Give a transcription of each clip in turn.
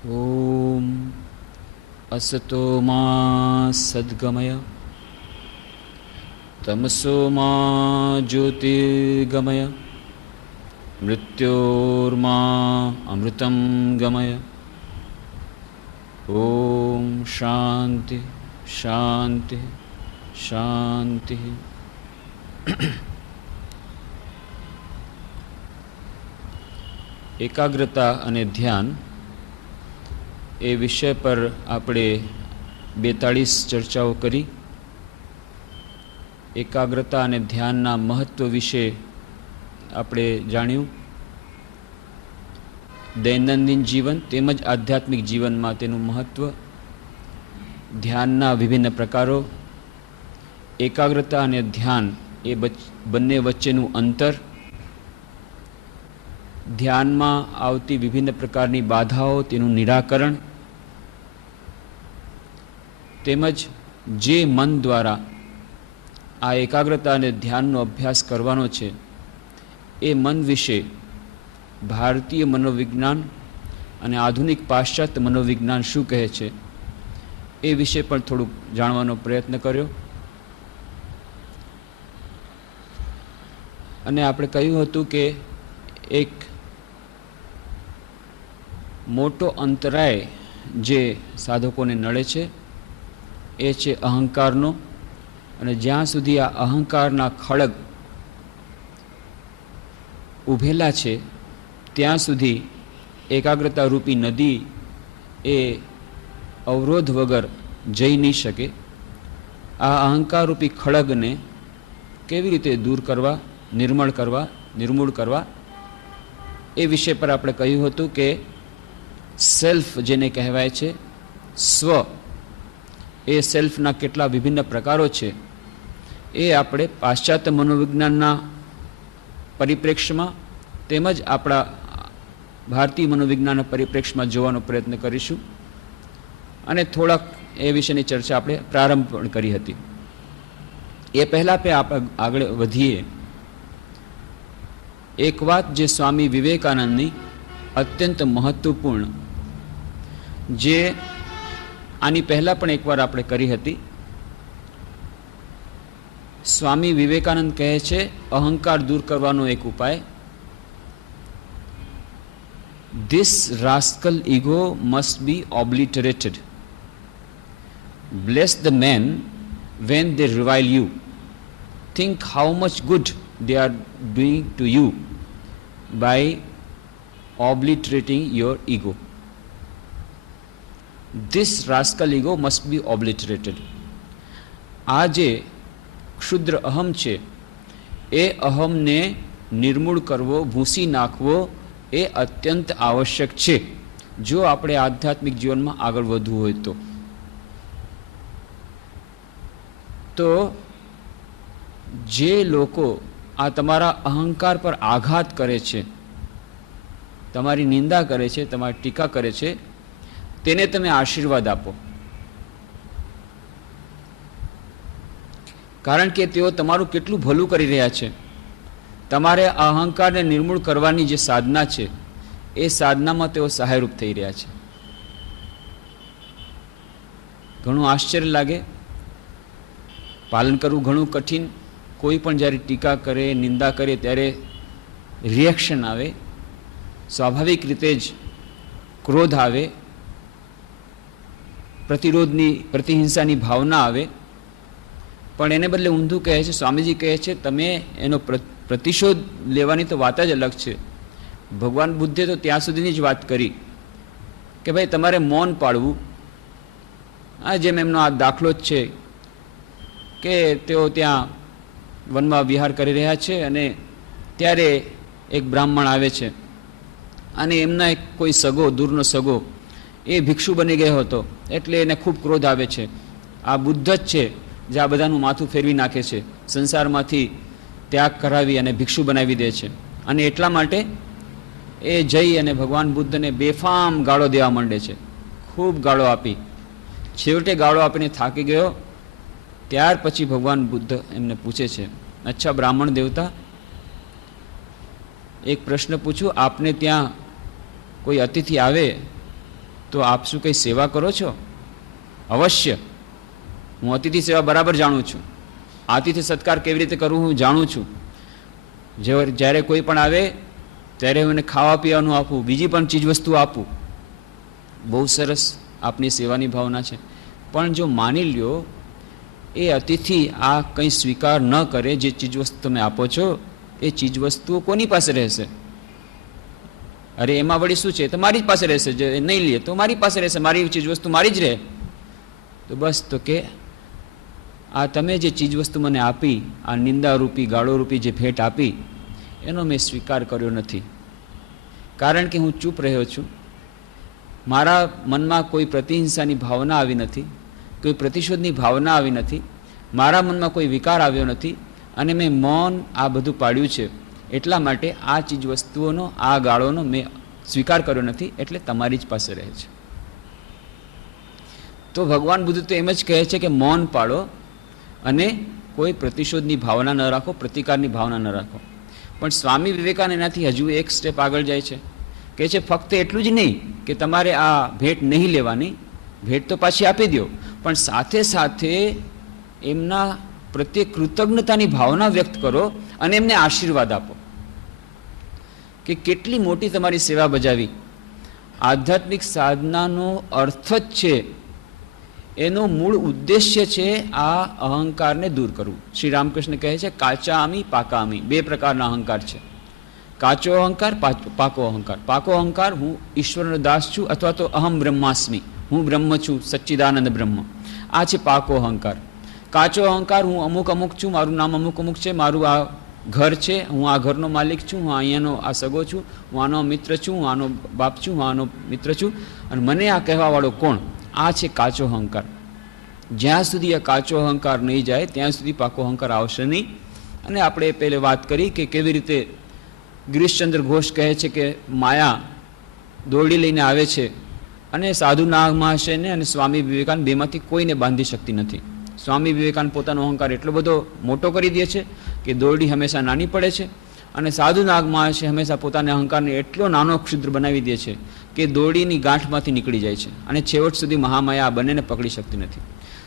ॐ असतो मा सद्गमय तमसो मा ज्योतिर्गमय मृत्योर्मा अमृतं गमय। ॐ शांति शांति शांति। एकाग्रता અને ધ્યાન એ વિષય પર આપણે 42 ચર્ચાઓ કરી। એકાગ્રતા અને ધ્યાનના મહત્વ વિશે આપણે જાણ્યું। દૈનંદિન જીવન તેમજ આધ્યાત્મિક જીવનમાં તેનું મહત્વ, ધ્યાનના વિભિન્ન પ્રકારો, એકાગ્રતા અને ધ્યાન એ બંને વચ્ચેનું અંતર, ધ્યાનમાં આવતી વિભિન્ન પ્રકારની બાધાઓ તેનું નિરાકરણ, તેમજ જે મન દ્વારા આ એકાગ્રતા અને ધ્યાનનો અભ્યાસ કરવાનો છે એ મન વિશે ભારતીય મનોવિજ્ઞાન અને આધુનિક પાશ્ચાત્ય મનોવિજ્ઞાન શું કહે છે એ વિશે પણ થોડુંક જાણવાનો પ્રયત્ન કર્યો। અને આપણે કહ્યું હતું કે એક મોટો અંતરાય જે સાધકોને નડે છે એ છે અહંકારનો। અને જ્યાં સુધી આ અહંકારના ખડગ ઊભેલા છે ત્યાં સુધી એકાગ્રતા રૂપી નદી એ અવરોધ વગર જઈ નહીં શકે। આ અહંકાર રૂપી ખડગને કેવી રીતે દૂર કરવા, નિર્મૂળ કરવા એ વિષય પર આપણે કહ્યું હતું કે સેલ્ફ જેને કહેવાય છે, સ્વ, એ સેલ્ફના કેટલા વિભિન્ન પ્રકારો છે એ આપણે પાશ્ચાત્ય મનોવિજ્ઞાનના પરિપ્રેક્ષ્યમાં તેમજ આપણા ભારતીય મનોવિજ્ઞાનના પરિપ્રેક્ષ્યમાં જોવાનો પ્રયત્ન કરીશું। અને થોડાક એ વિશેની ચર્ચા આપણે પ્રારંભ પણ કરી હતી। એ પહેલાં આપણે આગળ વધીએ, એક વાત જે સ્વામી વિવેકાનંદની અત્યંત મહત્વપૂર્ણ, જે આની પહેલાં પણ એકવાર આપણે કરી હતી। સ્વામી વિવેકાનંદ કહે છે અહંકાર દૂર કરવાનો એક ઉપાય, This rascal ego must be obliterated. Bless the men when they revile you. Think how much good they are doing to you by obliterating your ego. This rascal ego must be obliterated. આ જે ક્ષુદ્ર અહમ છે એ અહમને નિર્મૂળ કરવો, ભૂંસી નાખવો એ અત્યંત આવશ્યક છે જો આપણે આધ્યાત્મિક જીવનમાં આગળ વધવું હોય તો જે લોકો આ તમારા અહંકાર પર આઘાત કરે છે, તમારી નિંદા કરે છે, તમારી ટીકા કરે છે, તેને તમે આશીર્વાદ આપો, કારણ કે તેઓ તમારું કેટલું ભલું કરી રહ્યા છે। તમારે આ અહંકારને નિર્મૂળ કરવાની જે સાધના છે એ સાધનામાં તેઓ સહાયરૂપ થઈ રહ્યા છે। ઘણું આશ્ચર્ય લાગે, પાલન કરવું ઘણું કઠિન। કોઈ પણ જ્યારે ટીકા કરે, નિંદા કરે ત્યારે રિએક્શન આવે, સ્વાભાવિક રીતે જ ક્રોધ આવે, પ્રતિહિંસાની ભાવના આવે, પણ એને બદલે ઊંધું કહે છે, સ્વામીજી કહે છે તમે એનો પ્રતિશોધ લેવાની તો વાત જ અલગ છે। ભગવાન બુદ્ધે તો ત્યાં સુધીની જ વાત કરી કે ભાઈ તમારે મૌન પાળવું। આ જેમ એમનો આ દાખલો જ છે કે તેઓ ત્યાં વનમાં વિહાર કરી રહ્યા છે અને ત્યારે એક બ્રાહ્મણ આવે છે અને એમના એક કોઈ સગો, દૂરનો સગો, એ ભિક્ષુ બની ગયો હતો એટલે એને ખૂબ ક્રોધ આવે છે। આ બુદ્ધ જ છે જે આ બધાનું માથું ફેરવી નાખે છે, સંસારમાંથી ત્યાગ કરાવી અને ભિક્ષુ બનાવી દે છે। અને એટલા માટે એ જઈ અને ભગવાન બુદ્ધને બેફામ ગાળો દેવા માંડે છે, ખૂબ ગાળો આપી, છેવટે ગાળો આપીને થાકી ગયો। ત્યાર પછી ભગવાન બુદ્ધ એમને પૂછે છે, અચ્છા બ્રાહ્મણ દેવતા, એક પ્રશ્ન પૂછું, આપને ત્યાં કોઈ અતિથિ આવે તો આપ શું કંઈ સેવા કરો છો? અવશ્ય, હું અતિથિ સેવા બરાબર જાણું છું. આતિથ્ય સત્કાર કેવી રીતે કરવું હું જાણું છું. જ્યારે કોઈ પણ આવે ત્યારે હું એને ખાવા પીવાનું આપું, બીજી પણ ચીજવસ્તુ આપું. બહુ સરસ આપની સેવાની ભાવના છે. પણ જો માની લ્યો એ અતિથિ આ કંઈ સ્વીકાર ન કરે, જે ચીજવસ્તુ તમે આપો છો એ ચીજવસ્તુઓ કોની પાસે રહેશે? અરે એમાં વળી શું છે, તો મારી જ પાસે રહેશે. જે નહીં લે તો મારી પાસે રહેશે, મારી ચીજવસ્તુ મારી જ રહે. તો બસ, તો કે આ તમે જે ચીજવસ્તુ મને આપી, આ નિંદારૂપી ગાળોરૂપી જે ભેટ આપી, એનો મેં સ્વીકાર કર્યો નથી. કારણ કે હું ચૂપ રહ્યો છું. મારા મનમાં કોઈ પ્રતિહિંસાની ભાવના આવી નથી, કોઈ પ્રતિશોધની ભાવના આવી નથી, મારા મનમાં કોઈ વિકાર આવ્યો નથી, અને મેં મૌન આ બધું પાડ્યું છે. એટલા માટે આ ચીજવસ્તુઓનો, આ ગાળોનો મેં સ્વીકાર કર્યો નથી, એટલે તમારી જ પાસે રહે છે. તો ભગવાન બુદ્ધ તો એમ જ કહે છે કે મૌન પાડો અને કોઈ પ્રતિશોધની ભાવના ન રાખો, પ્રતિકારની ભાવના ન રાખો. પણ સ્વામી વિવેકાનંદ એનાથી હજુ એક સ્ટેપ આગળ જાય છે. કહે છે ફક્ત એટલું જ નહીં કે તમારે આ ભેટ નહીં લેવાની, ભેટ તો પાછી આપી દો, પણ સાથે સાથે એમના પ્રત્યે કૃતજ્ઞતાની ભાવના વ્યક્ત કરો અને એમને આશીર્વાદ આપો કે કેટલી મોટી તમારી સેવા બજાવી. આધ્યાત્મિક સાધનાનો અર્થ જ છે, એનો મૂળ ઉદ્દેશ્ય છે આ અહંકારને દૂર કરવું. શ્રી રામકૃષ્ણ કહે છે કાચા આમી પાકા આમી, બે પ્રકારના અહંકાર છે. કાચો અહંકાર, પાકો અહંકાર. પાકો અહંકાર, હું ઈશ્વરનો દાસ છું, અથવા તો અહમ બ્રહ્માસ્મિ, હું બ્રહ્મ છું, સચ્ચિદાનંદ બ્રહ્મ. આ છે પાકો અહંકાર. કાચો અહંકાર, હું અમુક અમુક છું, મારું નામ અમુક અમુક છે, મારું આ ઘર છે, હું આ ઘરનો માલિક છું, હું અહીંયાનો આ સગો છું, હું આનો મિત્ર છું, હું આનો બાપ છું, હું આનો મિત્ર છું, અને મને આ કહેવાવાળો કોણ? આ છે કાચો અહંકાર. જ્યાં સુધી આ કાચો અહંકાર નહીં જાય ત્યાં સુધી પાકો અહંકાર આવશે નહીં. અને આપણે પહેલે વાત કરી કે કેવી રીતે ગિરીશચંદ્ર ઘોષ કહે છે કે માયા દોરડી લઈને આવે છે અને સાધુ નાગ મહાશયને અને સ્વામી વિવેકાનંદ બેમાંથી કોઈને બાંધી શકતી નથી. સ્વામી વિવેકાનંદ પોતાનો અહંકાર એટલો બધો મોટો કરી દે છે કે દોરડી હંમેશા નાની પડે છે, અને સાધુ નાગ મહાશય હંમેશા પોતાના અહંકારને એટલો નાનો ક્ષુદ્ર બનાવી દે છે કે દોરડીની ગાંઠમાંથી નીકળી જાય છે, અને છેવટ સુધી મહામાયા આ બંનેને પકડી શકતી નથી.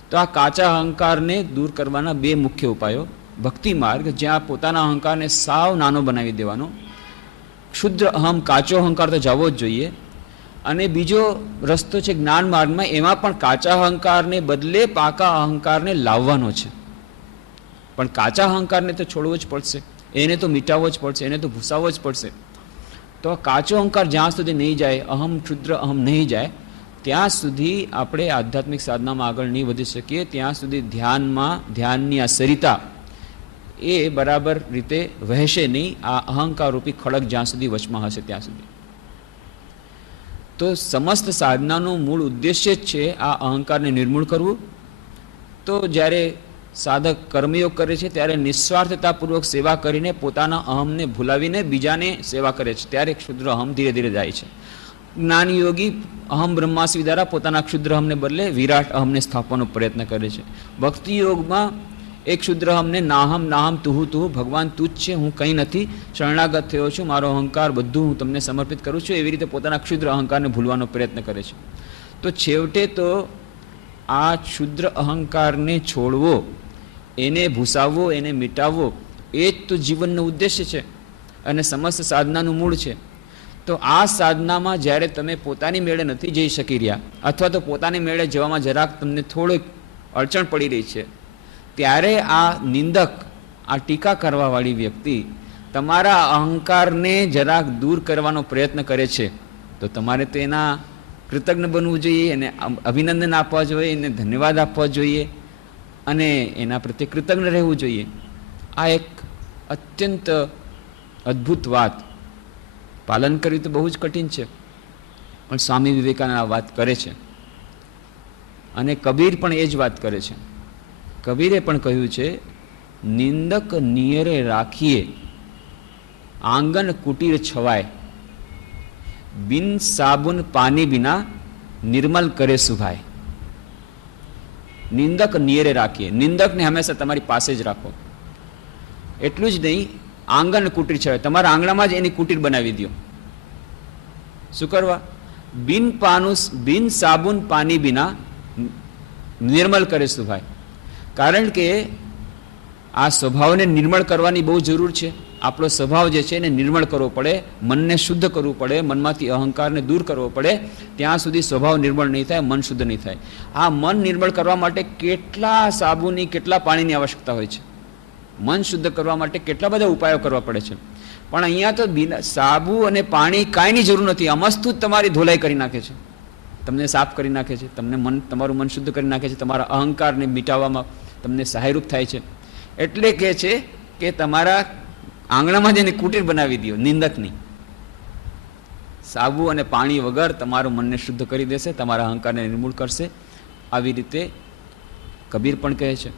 તો આ કાચા અહંકારને દૂર કરવાના બે મુખ્ય ઉપાયો: ભક્તિ માર્ગ, જ્યાં પોતાના અહંકારને સાવ નાનો બનાવી દેવાનો, ક્ષુદ્ર અહમ, કાચો અહંકાર તો જવો જ જોઈએ. અને બીજો રસ્તો છે જ્ઞાન માર્ગમાં, એમાં પણ કાચા અહંકારને બદલે પાકા અહંકારને લાવવાનો છે. પણ કાચા અહંકારને તો છોડવો જ પડશે, એને તો મિટાવવો જ પડશે, એને તો ભૂસાવવો જ પડશે. તો કાચો અહંકાર જ્યાં સુધી નહીં જાય, અહમ ક્ષુદ્ર અહમ નહીં જાય, ત્યાં સુધી આપણે આધ્યાત્મિક સાધનામાં આગળ નહીં વધી શકીએ. ત્યાં સુધી ધ્યાનની આ સરિતા એ બરાબર રીતે વહેશે નહીં, આ અહંકાર રૂપી ખડક જ્યાં સુધી વચમાં હશે ત્યાં સુધી. તો સમસ્ત સાધનાનું મૂળ ઉદ્દેશ્ય જ છે આ અહંકારને નિર્મૂળ કરવું. તો જ્યારે સાધક કર્મયોગ કરે છે ત્યારે નિસ્વાર્થતાપૂર્વક સેવા કરીને પોતાના અહમને ભૂલાવીને બીજાને સેવા કરે છે, ત્યારે ક્ષુદ્ર અહમ ધીરે ધીરે જાય છે. જ્ઞાની યોગી અહમ બ્રહ્માસ્મિ દ્વારા પોતાના ક્ષુદ્ર અહમને બદલે વિરાટ અહમને સ્થાપવાનો પ્રયત્ન કરે છે. ભક્તિ યોગમાં એક ક્ષુદ્ર અહમને નાહમ નાહમ તુહુ તુહુ, ભગવાન તું જ છે, હું કંઈ નથી, શરણાગત થયો છું, મારો અહંકાર બધું હું તમને સમર્પિત કરું છું, એવી રીતે પોતાના ક્ષુદ્ર અહંકારને ભૂલવાનો પ્રયત્ન કરે છે. તો છેવટે તો આ ક્ષુદ્ર અહંકારને છોડવો, એને ભૂસાવવો, એને મિટાવવો, એ જ તો જીવનનો ઉદ્દેશ્ય છે અને સમસ્ત સાધનાનું મૂળ છે. તો આ સાધનામાં જ્યારે તમે પોતાની મેળે નથી જઈ શકી રહ્યા, અથવા તો પોતાની મેળે જવામાં જરાક તમને થોડીક અડચણ પડી રહી છે, ત્યારે આ નિંદક, આ ટીકા કરવાવાળી વ્યક્તિ તમારા અહંકારને જરાક દૂર કરવાનો પ્રયત્ન કરે છે, તો તમારે તો એના કૃતજ્ઞ બનવું જોઈએ, એને અભિનંદન આપવા જોઈએ, એને ધન્યવાદ આપવા જોઈએ અને એના પ્રત્યે કૃતજ્ઞ રહેવું જોઈએ. આ એક અત્યંત અદ્ભુત વાત, પાલન કરવી તો બહુ જ કઠિન છે, પણ સ્વામી વિવેકાનંદ આ વાત કરે છે. અને કબીર પણ એ જ વાત કરે છે. કબીરે પણ કહ્યું છે, નિંદક નિયરે રાખીએ આંગન કુટીર છવાય, બિન સાબુન પાણી બિના નિર્મલ કરે સુભાય. નિંદક નિયરે રાખીએ, નિંદકને હંમેશા તમારી પાસે જ રાખો. એટલું જ નહીં, આંગન કુટીર છવાય, તમારા આંગણામાં જ એની કુટીર બનાવી દો. શું કરવા? બિન સાબુન પાણી બિના નિર્મલ કરે શું ભાઈ? કારણ કે આ સ્વભાવને નિર્મળ કરવાની બહુ જરૂર છે. આપણો સ્વભાવ જે છે એને નિર્મળ કરવો પડે, મનને શુદ્ધ કરવું પડે, મનમાંથી અહંકારને દૂર કરવો પડે. ત્યાં સુધી સ્વભાવ નિર્મળ નહીં થાય, મન શુદ્ધ નહીં થાય. આ મન નિર્મળ કરવા માટે કેટલા સાબુની, કેટલા પાણીની આવશ્યકતા હોય છે. મન શુદ્ધ કરવા માટે કેટલા બધા ઉપાયો કરવા પડે છે. પણ અહીંયા તો સાબુ અને પાણી કાંઈની જરૂર નથી. અમસ્તુ જ તમારી ધોલાઈ કરી નાખે છે, તમને સાફ કરી નાખે છે, તમને તમારું મન શુદ્ધ કરી નાખે છે, તમારા અહંકારને મિટાવવામાં તમને સહાયરૂપ થાય છે. એટલે કે છે કે તમારા આંગણામાં જઈને કુટીર બનાવી દો નિંદકની. સાબુ અને પાણી વગર તમારું મનને શુદ્ધ કરી દેશે, તમારા અહંકારને નિર્મૂળ કરશે. આવી રીતે કબીર પણ કહે છે.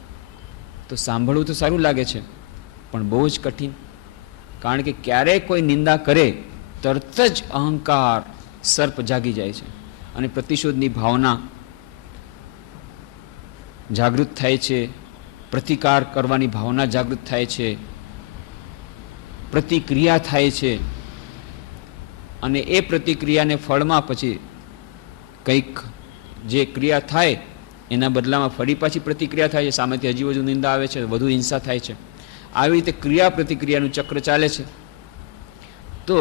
તો સાંભળવું તો સારું લાગે છે, પણ બહુ જ કઠિન. કારણ કે ક્યારેય કોઈ નિંદા કરે તરત જ અહંકાર સર્પ જાગી જાય છે અને પ્રતિશોધની ભાવના જાગૃત થાય છે, પ્રતિકાર કરવાની ભાવના જાગૃત થાય છે, પ્રતિક્રિયા થાય છે. અને એ પ્રતિક્રિયાને ફળમાં પછી કંઈક જે ક્રિયા થાય એના બદલામાં ફરી પાછી પ્રતિક્રિયા થાય છે, સામેથી હજી વધુ નિંદા આવે છે, વધુ હિંસા થાય છે. આવી રીતે ક્રિયા પ્રતિક્રિયાનું ચક્ર ચાલે છે. તો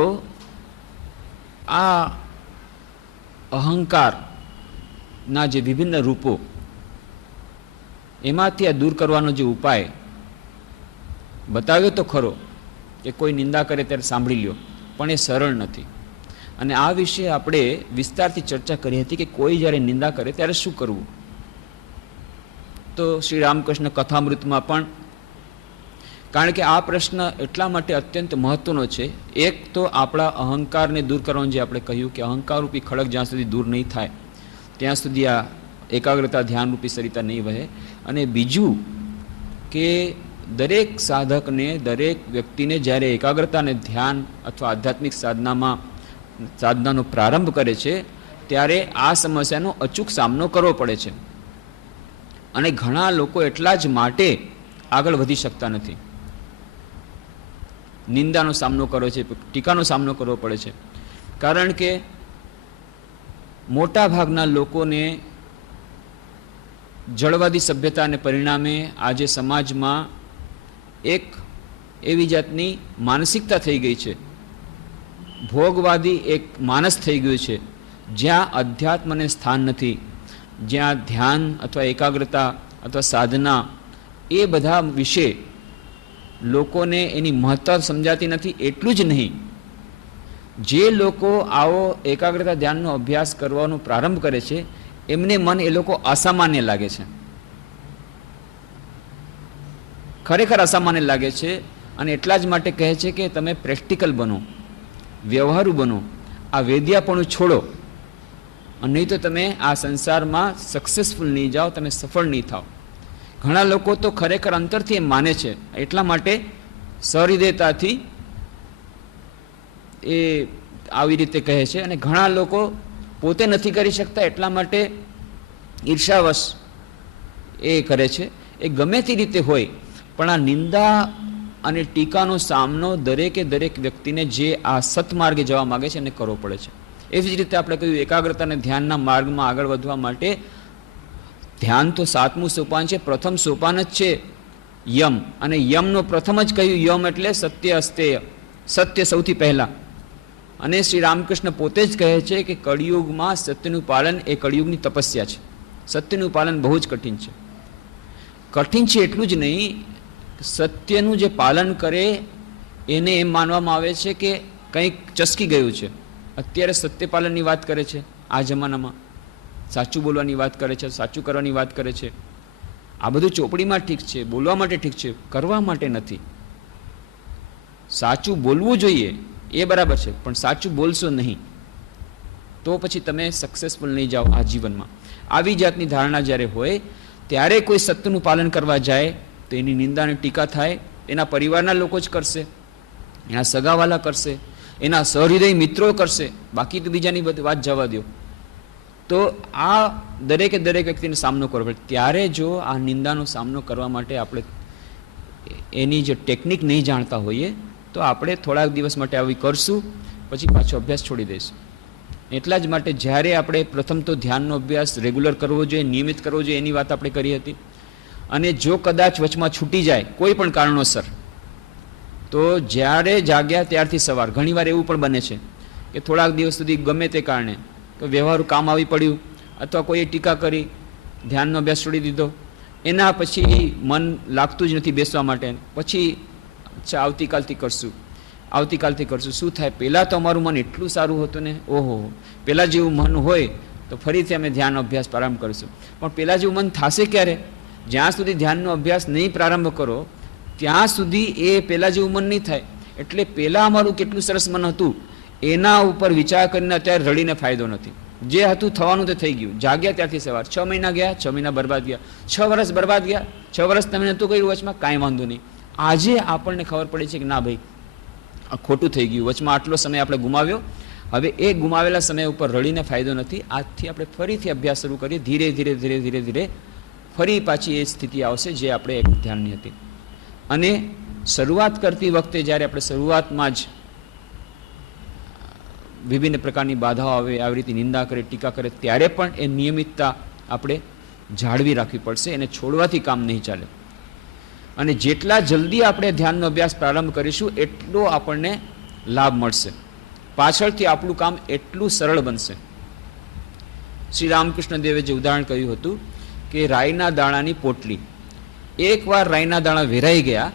આ અહંકારના જે વિભિન્ન રૂપો, એમાંથી આ દૂર કરવાનો જે ઉપાય બતાવ્યો તો ખરો કે કોઈ નિંદા કરે ત્યારે સાંભળી લ્યો, પણ એ સરળ નથી. અને આ વિશે આપણે વિસ્તારથી ચર્ચા કરી હતી કે કોઈ જ્યારે નિંદા કરે ત્યારે શું કરવું. તો શ્રી રામકૃષ્ણ કથામૃતમાં પણ, કારણ કે આ પ્રશ્ન એટલા માટે અત્યંત મહત્વનો છે. એક તો આપણા અહંકારને દૂર કરવાનું, જે આપણે કહ્યું કે અહંકારરૂપી ખડક જ્યાં સુધી દૂર નહીં થાય ત્યાં સુધી આ એકાગ્રતા ધ્યાનરૂપી સરિતા નહીં વહે. અને બીજું કે દરેક સાધકને, દરેક વ્યક્તિને જ્યારે એકાગ્રતા અને ધ્યાન અથવા આધ્યાત્મિક સાધનાનો પ્રારંભ કરે છે ત્યારે આ સમસ્યાનો અચૂક સામનો કરવો પડે છે. અને ઘણા લોકો એટલા જ માટે આગળ વધી શકતા નથી. નિંદાનો સામનો કરવો છે, ટીકાનો સામનો કરવો પડે છે. કારણ કે મોટા ભાગના લોકોને જળવાદી સભ્યતાને પરિણામે આજે સમાજમાં એક એવી જાતની માનસિકતા થઈ ગઈ છે, ભોગવાદી એક માનસ થઈ ગયું છે, જ્યાં અધ્યાત્મને સ્થાન નથી, જ્યાં ધ્યાન અથવા એકાગ્રતા અથવા સાધના એ બધા વિશે લોકોને એની મહત્તા સમજાતી નથી. એટલું જ નહીં, જે લોકો આવો એકાગ્રતા ધ્યાનનો અભ્યાસ કરવાનો પ્રારંભ કરે છે એમને મન એ લોકો અસામાન્ય લાગે છે, ખરેખર અસામાન્ય લાગે છે. અને એટલા જ માટે કહે છે કે તમે પ્રેક્ટિકલ બનો, વ્યવહારુ બનો, આ વેદ્યાપણું છોડો, અને નહીં તો તમે આ સંસારમાં સક્સેસફુલ નહીં જાઓ, તમે સફળ નહીં થાઓ. ઘણા લોકો તો ખરેખર અંતરથી એમ માને છે, એટલા માટે સહૃદયતાથી એ આવી રીતે કહે છે. અને ઘણા લોકો પોતે નથી કરી શકતા એટલા માટે ઈર્ષાવશ એ કરે છે. એ ગમે તે રીતે હોય, પણ આ નિંદા અને ટીકાનો સામનો દરેકે દરેક વ્યક્તિને જે આ સત્માર્ગે જવા માગે છે એને કરવો પડે છે. એવી જ રીતે આપણે કહ્યું એકાગ્રતા અને ધ્યાનના માર્ગમાં આગળ વધવા માટે ધ્યાન તો 7મું સોપાન છે, પ્રથમ સોપાન જ છે યમ. અને યમનો પ્રથમ જ કહ્યું યમ એટલે સત્ય અસ્તેય, સત્ય સૌથી પહેલા. અને શ્રી રામકૃષ્ણ પોતે જ કહે છે કે કળિયુગમાં સત્યનું પાલન એ કળિયુગની તપસ્યા છે. સત્યનું પાલન બહુ જ કઠિન છે. કઠિન છે એટલું જ નહીં, સત્યનું જે પાલન કરે એને એમ માનવામાં આવે છે કે કંઈક ચસકી ગયું છે. અત્યારે સત્ય પાલનની વાત કરે છે આ જમાનામાં, સાચું બોલવાની વાત કરે છે, સાચું કરવાની વાત કરે છે. આ બધું ચોપડીમાં ઠીક છે, બોલવા માટે ઠીક છે, કરવા માટે નથી. સાચું બોલવું જોઈએ એ બરાબર છે, પણ સાચું બોલશો નહીં તો પછી તમે સક્સેસફુલ નહીં જાઓ આ જીવનમાં. આવી જાતની ધારણા જ્યારે હોય ત્યારે કોઈ સત્યનું પાલન કરવા જાય તો એની નિંદા અને ટીકા થાય. એના પરિવારના લોકો જ કરશે, એના સગાવાલા કરશે, એના સહૃદય મિત્રો કરશે, બાકી તો બીજાની બધી વાત જવા દો. તો આ દરેકે દરેક વ્યક્તિને સામનો કરવો પડે. ત્યારે જો આ નિંદાનો સામનો કરવા માટે આપણે એની જે ટેકનિક નહીં જાણતા હોઈએ તો આપણે થોડાક દિવસ માટે આવી કરશું, પછી પાછો અભ્યાસ છોડી દઈશું. એટલા જ માટે જ્યારે આપણે પ્રથમ તો ધ્યાનનો અભ્યાસ રેગ્યુલર કરવો જોઈએ, નિયમિત કરવો જોઈએ, એની વાત આપણે કરી હતી. અને જો કદાચ વચમાં છૂટી જાય કોઈ પણ કારણોસર, તો જ્યારે જાગ્યા ત્યારથી સવાર, ઘણીવાર એવું પણ બને છે કે થોડાક દિવસ સુધી ગમે તે કારણે કે વ્યવહારુ કામ આવી પડ્યું અથવા કોઈએ ટીકા કરી, ધ્યાનનો અભ્યાસ છોડી દીધો, એના પછી મન લાગતું જ નથી બેસવા માટે, પછી આવતીકાલથી કરશું. શું થાય? પહેલાં તો અમારું મન એટલું સારું હતું ને, ઓહો, પહેલાં જેવું મન હોય તો ફરીથી અમે ધ્યાન અભ્યાસ પ્રારંભ કરીશું. પણ પહેલાં જેવું મન થશે ક્યારે? જ્યાં સુધી ધ્યાનનો અભ્યાસ નહીં પ્રારંભ કરો ત્યાં સુધી એ પહેલાં જેવું મન નહીં થાય. એટલે પહેલાં અમારું કેટલું સરસ મન હતું એના ઉપર વિચાર કરીને અત્યારે રડીને ફાયદો નથી. જે હતું થવાનું તે થઈ ગયું. જાગ્યા ત્યારથી સવાર, 6 મહિના ગયા, 6 મહિના બરબાદ ગયા, 6 વર્ષ બરબાદ ગયા, 6 વર્ષ તમે નહોતું કર્યું વચમાં, કાંઈ વાંધો નહીં. આજે આપણને ખબર પડી છે કે ના ભાઈ, આ ખોટું થઈ ગયું, વચમાં આટલો સમય આપણે ગુમાવ્યો, હવે એ ગુમાવેલા સમય ઉપર રડીને ફાયદો નથી. આજથી આપણે ફરીથી અભ્યાસ શરૂ કરીએ, ધીરે ધીરે ફરી પાછી એ સ્થિતિ આવશે જે આપણે એક ધ્યાનની હતી. અને શરૂઆત કરતી વખતે જ્યારે આપણે શરૂઆતમાં જ વિભિન્ન પ્રકારની બાધાઓ આવે, આવી રીતે નિંદા કરે, ટીકા કરે, ત્યારે પણ એ નિયમિતતા આપણે જાળવી રાખવી પડશે. એને છોડવાથી કામ નહીં ચાલે. અને જેટલા જલ્દી આપણે ધ્યાનનો અભ્યાસ પ્રારંભ કરીશું એટલો આપણને લાભ મળશે. પાછળથી આપણું કામ એટલું સરળ બનશે. શ્રી રામકૃષ્ણ દેવે જે ઉદાહરણ કહ્યું હતું કે રાઈના દાણાની પોટલી, એકવાર રાઈના દાણા વેરાઈ ગયા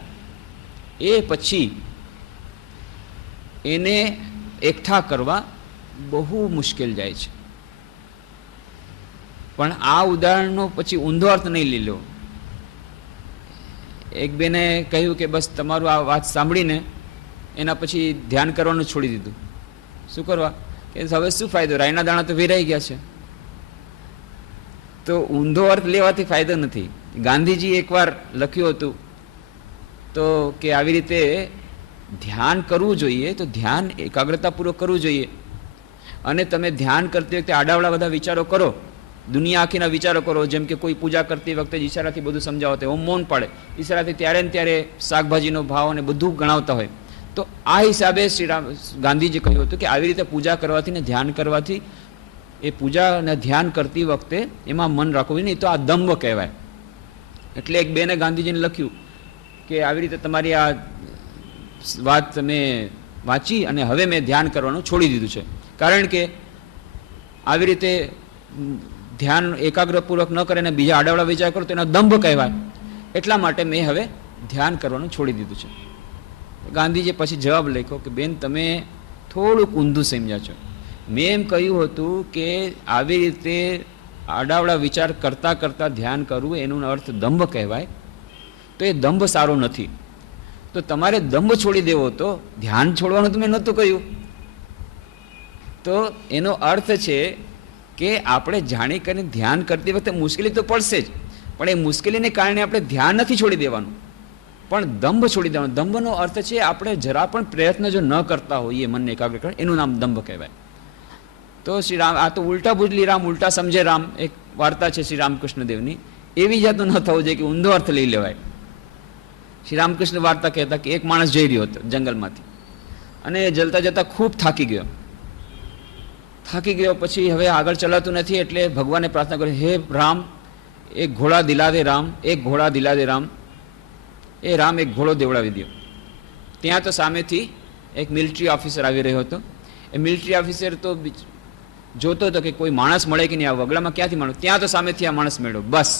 એ પછી એને એકઠા કરવા બહુ મુશ્કેલ જાય છે. પણ આ ઉદાહરણનો પછી ઊંધો અર્થ નહીં લઈ લો. એક બેને કહ્યું કે બસ તમારું આ વાત સાંભળીને એના પછી ધ્યાન કરવાનું છોડી દીધું. શું કરવા? કે હવે શું ફાયદો, રાઈના દાણા તો વેરાઈ ગયા છે. તો ઊંધો અર્થ લેવાથી ફાયદો નથી. ગાંધીજી એકવાર લખ્યું હતું તો કે આવી રીતે ધ્યાન કરવું જોઈએ તો ધ્યાન એકાગ્રતાપૂર્વક કરવું જોઈએ. અને તમે ધ્યાન કરતી વખતે આડાવડા બધા વિચારો કરો, દુનિયા આખીના વિચારો કરો, જેમ કે કોઈ પૂજા કરતી વખતે ઈશારાથી બધું સમજાવતા હોય, ઓમ મૌન પાડે, ઈશારાથી ત્યારે ને ત્યારે શાકભાજીનો ભાવ અને બધું ગણાવતા હોય. તો આ હિસાબે ગાંધીજી કહ્યું હતું કે આવી રીતે પૂજા કરવાથી ને ધ્યાન કરવાથી, એ પૂજા અને ધ્યાન કરતી વખતે એમાં મન રાખવું નહીં, તો આ દંભ કહેવાય. એટલે એક બેને ગાંધીજીને લખ્યું કે આવી રીતે તમારી આ વાત તમે વાંચી અને હવે મેં ધ્યાન કરવાનું છોડી દીધું છે, કારણ કે આવી રીતે ધ્યાન એકાગ્રપૂર્વક ન કરે અને બીજા આડાવડા વિચાર કરો તો એનો દંભ કહેવાય. એટલા માટે મેં હવે ધ્યાન કરવાનું છોડી દીધું છે. ગાંધીજીએ પછી જવાબ લખ્યો કે બેન, તમે થોડુંક ઊંધું સમજ્યા છો. મેં એમ કહ્યું હતું કે આવી રીતે આડાવડા વિચાર કરતાં કરતાં ધ્યાન કરવું એનો અર્થ દંભ કહેવાય. તો એ દંભ સારો નથી. તો તમારે દંભ છોડી દેવો, તો ધ્યાન છોડવાનું તો મેં નહોતું કહ્યું. તો એનો અર્થ છે કે આપણે જાણી કરીને ધ્યાન કરતી વખતે મુશ્કેલી તો પડશે જ, પણ એ મુશ્કેલીને કારણે આપણે ધ્યાન નથી છોડી દેવાનું, પણ દંભ છોડી દેવાનો. દંભનો અર્થ છે આપણે જરા પણ પ્રયત્ન જો ન કરતા હોઈએ મનને એકાગ્ર કરે, એનું નામ દંભ કહેવાય. તો શ્રી રામ, આ તો ઉલટા બુજલી રામ ઉલટા સમજે રામ, એક વાર્તા છે શ્રી રામકૃષ્ણ દેવની. એવી જાતનું ન થવું જોઈએ કે ઊંધો અર્થ લઈ લેવાય. શ્રી રામકૃષ્ણ વાર્તા કહેતા કે એક માણસ જઈ રહ્યો હતો જંગલમાંથી, અને જલતા જતા ખૂબ થાકી ગયો. પછી હવે આગળ ચલાતું નથી, એટલે ભગવાનને પ્રાર્થના કરી, હે રામ, એક ઘોડા દિલા દે રામ, એક ઘોડા દિલા દે રામ. એ રામ, એક ઘોડો દેવડાવી દો. ત્યાં તો સામેથી એક મિલિટરી ઓફિસર આવી રહ્યો હતો. એ મિલિટરી ઓફિસર તો જોતો હતો કે કોઈ માણસ મળે કે નહીં, આ વગડામાં ક્યાંથી માણસ. ત્યાં તો સામેથી આ માણસ મળ્યો. બસ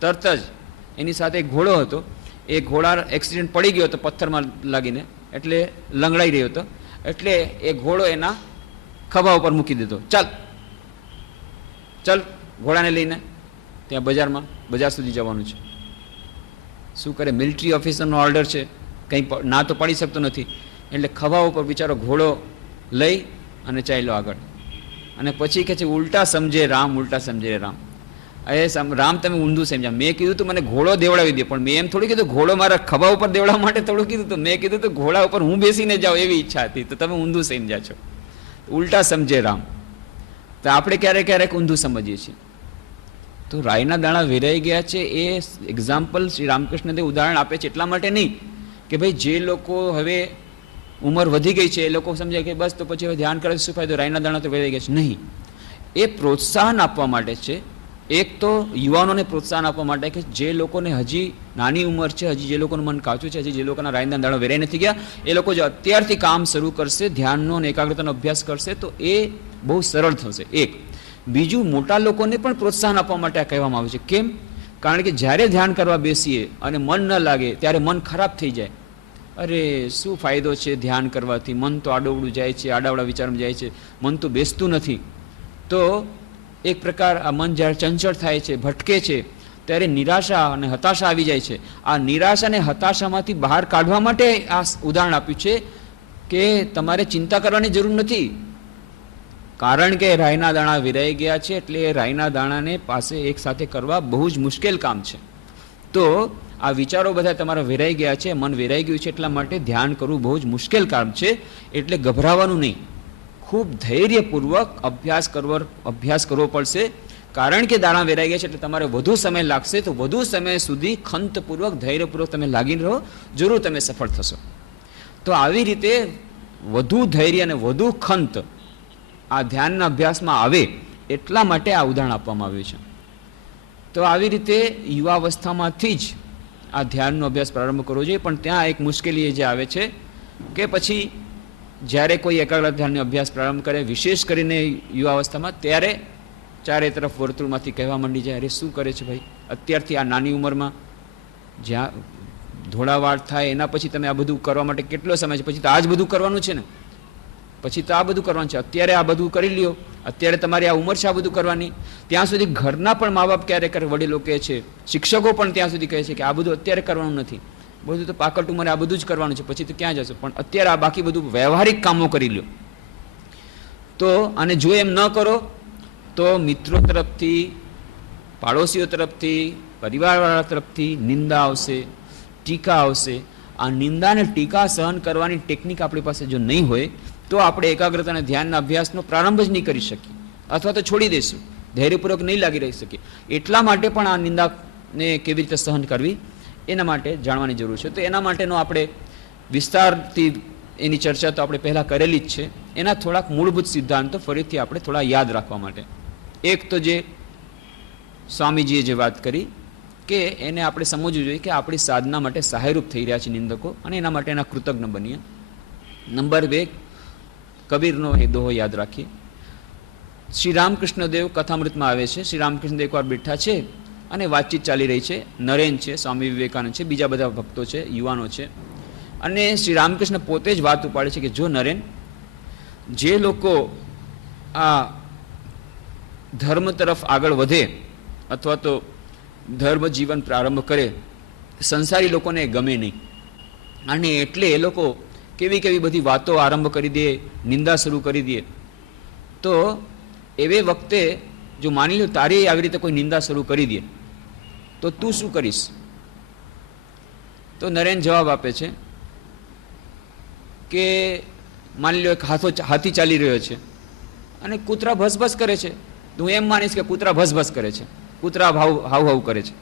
તરત જ એની સાથે એક ઘોડો હતો. એ ઘોડા એક્સિડન્ટ પડી ગયો હતો પથ્થરમાં લાગીને, એટલે લંગડાઈ રહ્યો હતો. એટલે એ ઘોડો એના ખભા ઉપર મૂકી દીધો. ચાલ ઘોડાને લઈને ત્યાં બજાર સુધી જવાનું છે. શું કરે, મિલિટરી ઓફિસરનો ઓર્ડર છે, કંઈ ના તો પાડી શકતો નથી. એટલે ખભા ઉપર બિચારો ઘોડો લઈ અને ચાલ્યો આગળ. અને પછી કહે છે, ઉલટા સમજે રામ, ઉલટા સમજે રામ. રામ, તમે ઊંધું સમજ્યા. મેં કીધું તો મને ઘોડો દેવડાવી દે, પણ મેં એમ થોડું કીધું ઘોડો મારા ખભા ઉપર દેવડાવવા માટે થોડું કીધું. તો મેં કીધું તો ઘોડા ઉપર હું બેસીને જાઉં એવી ઈચ્છા હતી. તો તમે ઊંધું સમજ્યા છો. ઉલટા સમજે રામ. તો આપણે ક્યારેક ક્યારેક ઊંધું સમજીએ છીએ. તો રાઈના દાણા વેરાઈ ગયા છે એ એક્ઝામ્પલ શ્રી રામકૃષ્ણ દેવ ઉદાહરણ આપે છે એટલા માટે નહીં કે ભાઈ જે લોકો હવે ઉંમર વધી ગઈ છે, એ લોકો સમજે કે બસ તો પછી હવે ધ્યાન કરે શું ફાયદો, રાઈના દાણા તો વહી ગયા છે. નહીં, એ પ્રોત્સાહન આપવા માટે છે. એક તો યુવાનોને પ્રોત્સાહન આપવા માટે કે જે લોકોને હજી નાની ઉંમર છે, હજી જે લોકોનું મન કાચું છે, હજી જે લોકોના રાઈના દાણા વેરાઈ નથી ગયા, એ લોકો જો અત્યારથી કામ શરૂ કરશે, ધ્યાનનો અને એકાગ્રતાનો અભ્યાસ કરશે તો એ બહુ સરળ થશે. એક બીજું, મોટા લોકોને પણ પ્રોત્સાહન આપવા માટે આ કહેવામાં આવે છે. કેમ? કારણ કે જ્યારે ધ્યાન કરવા બેસીએ અને મન ન લાગે ત્યારે મન ખરાબ થઈ જાય. અરે શું ફાયદો છે ધ્યાન કરવાથી, મન તો આડોવડું જાય છે, આડાવડા વિચારમાં જાય છે, મન તો બેસતું નથી. તો એક પ્રકાર આ મન જ્યારે ચંચળ થાય છે, ભટકે છે, ત્યારે નિરાશા અને હતાશા આવી જાય છે. આ નિરાશા અને હતાશામાંથી બહાર કાઢવા માટે આ ઉદાહરણ આપ્યું છે કે તમારે ચિંતા કરવાની જરૂર નથી, કારણ કે રાઈના દાણા વિરાઈ ગયા છે, એટલે રાઈના દાણાને પાસે એક સાથે કરવા બહુ જ મુશ્કેલ કામ છે. તો આ વિચારો બધા તમારા વેરાઈ ગયા છે, મન વેરાઈ ગયું છે, એટલા માટે ધ્યાન કરવું બહુ જ મુશ્કેલ કામ છે. એટલે ગભરાવાનું નહીં, ખૂબ ધૈર્યપૂર્વક અભ્યાસ કરવો પડશે. કારણ કે દાણા વેરાઈ ગયા છે એટલે તમારે વધુ સમય લાગશે, તો વધુ સમય સુધી ખંતપૂર્વક ધૈર્યપૂર્વક તમે લાગીને રહો, જરૂર તમે સફળ થશો. તો આવી રીતે વધુ ધૈર્ય અને વધુ ખંત આ ધ્યાનના અભ્યાસમાં આવે એટલા માટે આ ઉદાહરણ આપવામાં આવ્યું છે. તો આવી રીતે યુવાવસ્થામાંથી જ આ ધ્યાનનો અભ્યાસ પ્રારંભ કરવો જોઈએ. પણ ત્યાં એક મુશ્કેલી એ જે આવે છે કે પછી જ્યારે કોઈ એકાગ્ર ધ્યાનનો અભ્યાસ પ્રારંભ કરે, વિશેષ કરીને યુવાવસ્થામાં, ત્યારે ચારે તરફ વર્તુળમાંથી કહેવા માંડી જાય, અરે શું કરે છે ભાઈ, અત્યારથી આ નાની ઉંમરમાં જ્યાં ધોળાવાળ થાય એના પછી તમે આ બધું કરવા માટે કેટલો સમય છે, પછી તો આ જ બધું કરવાનું છે ને, પછી તો આ બધું કરવાનું છે, અત્યારે આ બધું કરી લ્યો, અત્યારે તમારી આ ઉંમર છે આ બધું કરવાની. ત્યાં સુધી ઘરના પણ મા બાપ ક્યારેક વડીલો કહે છે, શિક્ષકો પણ ત્યાં સુધી કહે છે કે આ બધું અત્યારે કરવાનું નથી, બધું તો પાકટ ઉંમરે આ બધું જ કરવાનું છે, પછી તો ક્યાં જશો, પણ અત્યારે આ બાકી બધું વ્યવહારિક કામો કરી લ્યો. તો અને જો એમ ન કરો તો મિત્રો તરફથી, પાડોશીઓ તરફથી, પરિવારવાળા તરફથી નિંદા આવશે, ટીકા આવશે. આ નિંદા અને ટીકા સહન કરવાની ટેકનિક આપણી પાસે જો નહીં હોય તો આપણે એકાગ્રતા અને ધ્યાનના અભ્યાસનો પ્રારંભ જ નહીં કરી શકીએ, અથવા તો છોડી દઈશું, ધૈર્યપૂર્વક નહીં લાગી રહી શકીએ. એટલા માટે પણ આ નિંદાને કેવી રીતે સહન કરવી એના માટે જાણવાની જરૂર છે. તો એના માટેનો આપણે વિસ્તારથી એની ચર્ચા તો આપણે પહેલાં કરેલી જ છે. એના થોડાક મૂળભૂત સિદ્ધાંતો ફરીથી આપણે થોડા યાદ રાખવા માટે, એક તો જે સ્વામીજીએ જે વાત કરી કે એને આપણે સમજવું જોઈએ કે આપણી સાધના માટે સહાયરૂપ થઈ રહ્યા છે નિંદકો, અને એના માટે એના કૃતજ્ઞ બનીએ. નંબર 2, કબીરનો એ દોહો યાદ રાખીએ. શ્રી રામકૃષ્ણદેવ કથામૃતમાં આવે છે, શ્રી રામકૃષ્ણદેવ એકવાર બેઠા છે અને વાતચીત ચાલી રહી છે. નરેન છે, સ્વામી વિવેકાનંદ છે, બીજા બધા ભક્તો છે, યુવાનો છે, અને શ્રી રામકૃષ્ણ પોતે જ વાત ઉપાડે છે કે જો નરેન, જે લોકો આ ધર્મ તરફ આગળ વધે અથવા તો ધર્મ જીવન પ્રારંભ કરે, સંસારી લોકોને ગમે નહીં, અને એટલે એ લોકો કેવી કેવી બધી વાતો આરંભ કરી દે, નિંદા શરૂ કરી દે. તો એવે વખતે જો માની લો તારી આવી રીતે કોઈ નિંદા શરૂ કરી દે તો તું શું કરીશ? તો નરેન જવાબ આપે છે કે માની લો એક હાથી ચાલી રહ્યો છે અને કૂતરા ભસભસ કરે છે, તો હું એમ માનીશ કે કૂતરા ભસભસ કરે છે, કૂતરા હાવ કરે છે.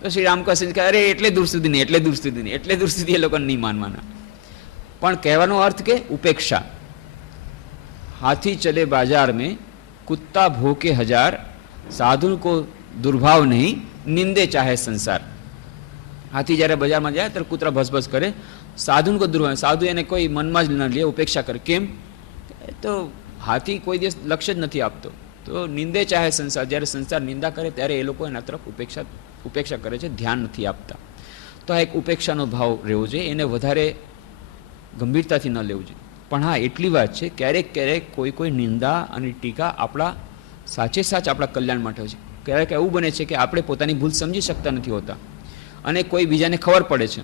તો શ્રી રામકૃષ્ણ કહે અરે એટલે દૂર સુધી નહીં, એટલે દૂર સુધી નહીં, એટલે દૂર સુધી એ લોકોને નહીં માનવાના. પણ કહેવાનો અર્થ કે ઉપેક્ષા. હાથી ચલે બાजार में, कुत्ता भोके हजार, साधु को दुर्भाव नहीं, निंदे चाहे संसार. હાથી જ્યારે બજારમાં જાય ત્યારે કૂતરા ભસભસ કરે, સાધુને કોઈ દુર્ભાવ, સાધુ એને કોઈ મનમાં જ ન લે, ઉપેક્ષા કરે. કેમ? તો હાથી કોઈ દિવસ લક્ષ્ય જ નથી આપતો. તો નિંદે ચાહે સંસાર, જ્યારે સંસાર નિંદા કરે ત્યારે એ લોકો એના તરફ ઉપેક્ષા કરે છે, ધ્યાન નથી આપતા. તો આ એક ઉપેક્ષાનો ભાવ રહેવો જોઈએ, એને વધારે ગંભીરતાથી ન લેવું જોઈએ. પણ હા, એટલી વાત છે, ક્યારેક ક્યારેક કોઈ નિંદા અને ટીકા આપણા સાચે સાચ આપણા કલ્યાણ માટે હોય છે. ક્યારેક એવું બને છે કે આપણે પોતાની ભૂલ સમજી શકતા નથી હોતા અને કોઈ બીજાને ખબર પડે છે,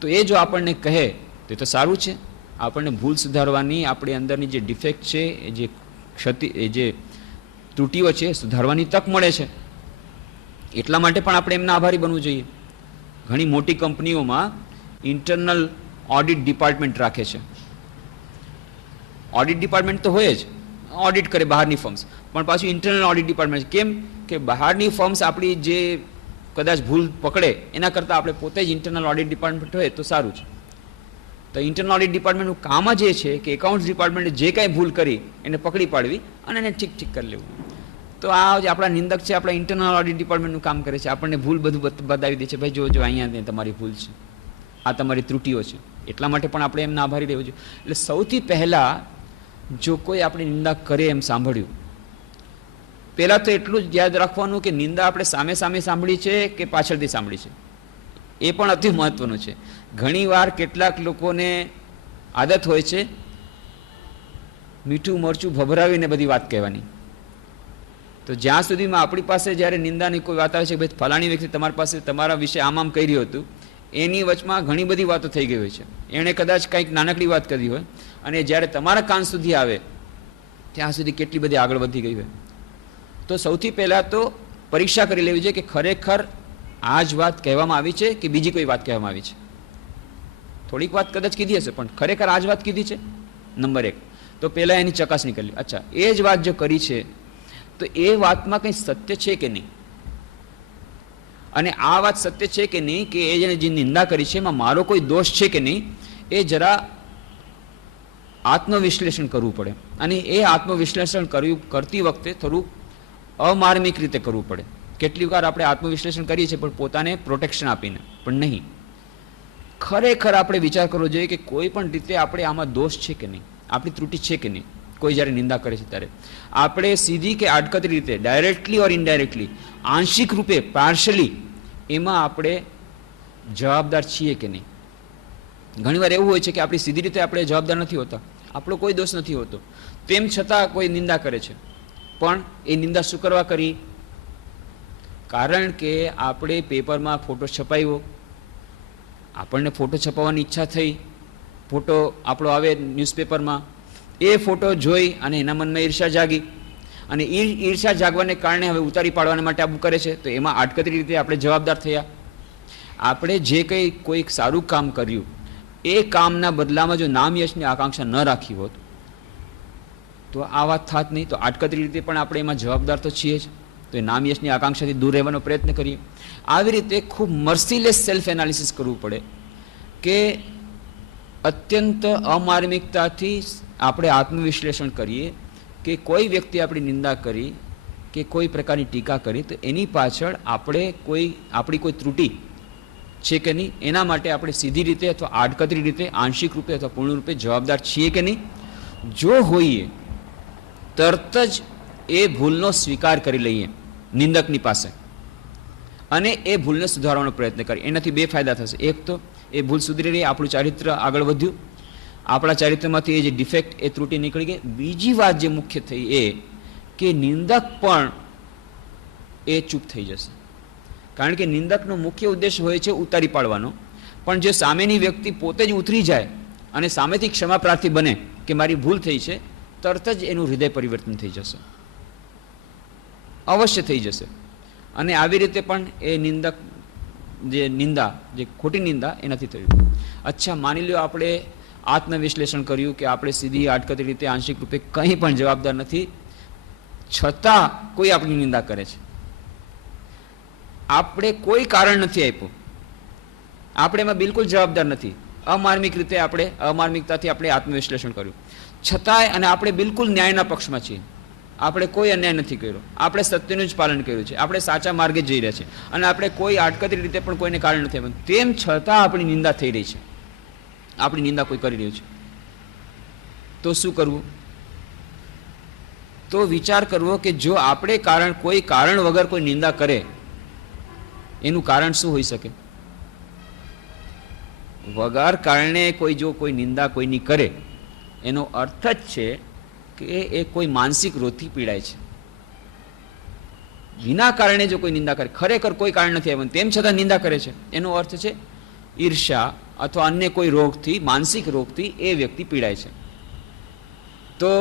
તો એ જો આપણને કહે તો એ તો સારું છે. આપણને ભૂલ સુધારવાની, આપણી અંદરની જે ડિફેક્ટ છે, જે ક્ષતિ, જે ત્રુટીઓ છે, સુધારવાની તક મળે છે. એટલા માટે પણ આપણે એમના આભારી બનવું જોઈએ. ઘણી મોટી કંપનીઓમાં ઇન્ટરનલ ઓડિટ ડિપાર્ટમેન્ટ રાખે છે. ઓડિટ ડિપાર્ટમેન્ટ તો હોય જ, ઓડિટ કરે બહારની ફર્મ્સ, પણ પાછું ઇન્ટરનલ ઓડિટ ડિપાર્ટમેન્ટ. કેમ કે બહારની ફર્મ્સ આપણી જે કદાચ ભૂલ પકડે એના કરતાં આપણે પોતે જ ઇન્ટરનલ ઓડિટ ડિપાર્ટમેન્ટ હોય તો સારું છે. તો ઇન્ટરનલ ઓડિટ ડિપાર્ટમેન્ટનું કામ જ એ છે કે એકાઉન્ટ્સ ડિપાર્ટમેન્ટે જે કાંઈ ભૂલ કરી એને પકડી પાડવી અને એને ઠીક કરી લેવું. તો આ જે આપણા નિંદક છે આપણા ઇન્ટરનલ ઓડિટ ડિપાર્ટમેન્ટનું કામ કરે છે. આપણને ભૂલ બધું બતાવી દે છે, ભાઈ જો અહીંયા તમારી ભૂલ છે, આ તમારી ત્રુટીઓ છે. એટલા માટે પણ આપણે એમને આભારી રહેવું જોઈએ. એટલે સૌથી પહેલાં જો કોઈ આપણી નિંદા કરે એમ સાંભળ્યું, પહેલાં તો એટલું જ યાદ રાખવાનું કે નિંદા આપણે સામે સાંભળી છે કે પાછળથી સાંભળી છે, એ પણ અતિ મહત્વનું છે. ઘણીવાર કેટલાક લોકોને આદત હોય છે મીઠું મરચું ભભરાવીને બધી વાત કહેવાની. તો જ્યાં સુધીમાં આપણી પાસે જ્યારે નિંદાની કોઈ વાત આવે છે, ભાઈ ફલાણી વ્યક્તિ તમારી પાસે તમારા વિશે આમ કહી રહ્યું હતું, એની વચમાં ઘણી બધી વાતો થઈ ગઈ હોય છે. એણે કદાચ કંઈક નાનકડી વાત કરી હોય અને જ્યારે તમારા કાન સુધી આવે ત્યાં સુધી કેટલી બધી આગળ વધી ગઈ હોય. તો સૌથી પહેલાં તો પરીક્ષા કરી લેવી જોઈએ કે ખરેખર આ જ વાત કહેવામાં આવી છે કે બીજી કોઈ વાત કહેવામાં આવી છે. થોડીક વાત કદાચ કીધી હશે પણ ખરેખર આ જ વાત કીધી છે. નંબર 1 તો પહેલાં એની ચકાસણી કરી લે. અચ્છા, એ જ વાત જો કરી છે તો એ વાતમાં કંઈ સત્ય છે કે નહીં, અને આ વાત સત્ય છે કે નહીં, કે એ જેને જે નિંદા કરી છે એમાં મારો કોઈ દોષ છે કે નહીં, એ જરા આત્મવિશ્લેષણ કરવું પડે. અને એ આત્મવિશ્લેષણ કરતી વખતે થોડું અમાર્મિક રીતે કરવું પડે. કેટલીક વાર આપણે આત્મવિશ્લેષણ કરીએ છીએ પણ પોતાને પ્રોટેક્શન આપીને, પણ નહીં. ખરેખર આપણે વિચાર કરવો જોઈએ કે કોઈ પણ રીતે આપણે આમાં દોષ છે કે નહીં, આપણી ત્રુટિ છે કે નહીં. કોઈ જ્યારે નિંદા કરે છે ત્યારે આપણે સીધી કે આડકતરી રીતે, ડાયરેક્ટલી ઓર ઇનડાયરેક્ટલી, આંશિક રૂપે, પાર્શલી એમાં આપણે જવાબદાર છીએ કે નહીં. ઘણીવાર એવું હોય છે કે આપણી સીધી રીતે આપણે જવાબદાર નથી હોતા, આપણો કોઈ દોષ નથી હોતો, તેમ છતાં કોઈ નિંદા કરે છે. પણ એ નિંદા શું કરવા કરી? કારણ કે આપણે પેપરમાં ફોટો છપાવ્યો, આપણને ફોટો છપાવવાની ઈચ્છા થઈ, ફોટો આપણો આવે ન્યૂઝપેપરમાં, એ ફોટો જોઈ અને એના મનમાં ઈર્ષા જાગી, અને એ ઈર્ષા જાગવાને કારણે હવે ઉતારી પાડવાને માટે આવું કરે છે. તો એમાં આડકતરી રીતે આપણે જવાબદાર થયા. આપણે જે કંઈ કોઈક સારું કામ કર્યું એ કામના બદલામાં જો નામ યશની આકાંક્ષા ન રાખી હોત તો આ વાત થાત નહીં. તો આડકતરી રીતે પણ આપણે એમાં જવાબદાર તો છીએ જ. તો એ નામ યશની આકાંક્ષાથી દૂર રહેવાનો પ્રયત્ન કરીએ. આવી રીતે ખૂબ મર્સીલેસ સેલ્ફ એનાલિસિસ કરવું પડે કે અત્યંત અમાર્મિકતાથી આપણે આત્મવિશ્લેષણ કરીએ કે કોઈ વ્યક્તિ આપણી નિંદા કરી કે કોઈ પ્રકારની ટીકા કરી તો એની પાછળ આપણી કોઈ ત્રુટિ છે કે નહીં, એના માટે આપણે સીધી રીતે અથવા આડકતરી રીતે, આંશિક રૂપે અથવા પૂર્ણ રૂપે જવાબદાર છીએ કે નહીં. જો હોઈએ તરત જ એ ભૂલનો સ્વીકાર કરી લઈએ નિંદકની પાસે અને એ ભૂલને સુધારવાનો પ્રયત્ન કરીએ. એનાથી 2 ફાયદા થશે. એક તો એ ભૂલ સુધરી રહી, આપણું ચારિત્ર આગળ વધ્યું, આપણા ચારિત્રમાંથી એ જે ડિફેક્ટ, એ ત્રુટિ નીકળી ગઈ. બીજી વાત જે મુખ્ય થઈ એ કે નિંદક પણ એ ચૂપ થઈ જશે. કારણ કે નિંદકનો મુખ્ય ઉદ્દેશ હોય છે ઉતારી પાડવાનો, પણ જે સામેની વ્યક્તિ પોતે જ ઉતરી જાય અને સામેથી ક્ષમા પ્રાર્થી બને કે મારી ભૂલ થઈ છે, તરત જ એનું હૃદય પરિવર્તન થઈ જશે, અવશ્ય થઈ જશે. અને આવી રીતે પણ એ નિંદક જે ખોટી નિંદા એ નથી થયું. અચ્છા, માની લો આપણે આત્મવિશ્લેષણ કર્યું કે આપણે સીધી આડકતરી રીતે, આંશિક રૂપે કંઈ પણ જવાબદાર નથી, છતાં કોઈ આપણી નિંદા કરે છે. આપણે કોઈ કારણ નથી આપ્યું, આપણે એમાં બિલકુલ જવાબદાર નથી, અમાર્મિકતાથી આપણે આત્મવિશ્લેષણ કર્યું, છતાંય અને આપણે બિલકુલ ન્યાયના પક્ષમાં છીએ, આપણે કોઈ અન્યાય નથી કર્યો, આપણે સત્યનું જ પાલન કર્યું છે, આપણે સાચા માર્ગે જઈ રહ્યા છીએ અને આપણે કોઈ આડકતરી રીતે પણ કોઈને કારણ નથી આપ્યું, તેમ છતાં આપણી નિંદા થઈ રહી છે, આપણી નિંદા કોઈ કરી રહ્યું છે. તો શું કરવું? તો વિચાર કરવો કે જો આપણે કોઈ કારણ વગર કોઈ નિંદા કરે, એનું કારણ શું હોઈ શકે? વગર કારણે જો કોઈ નિંદા કોઈની કરે એનો અર્થ જ છે કે એ કોઈ માનસિક રોગથી પીડાય છે. વિના કારણે જો કોઈ નિંદા કરે, ખરેખર કોઈ કારણ નથી આવ્યું તેમ છતાં નિંદા કરે છે, એનો અર્થ છે ઈર્ષ્યા અથવા અન્ય કોઈ રોગથી, માનસિક રોગથી એ વ્યક્તિ પીડાય છે. તો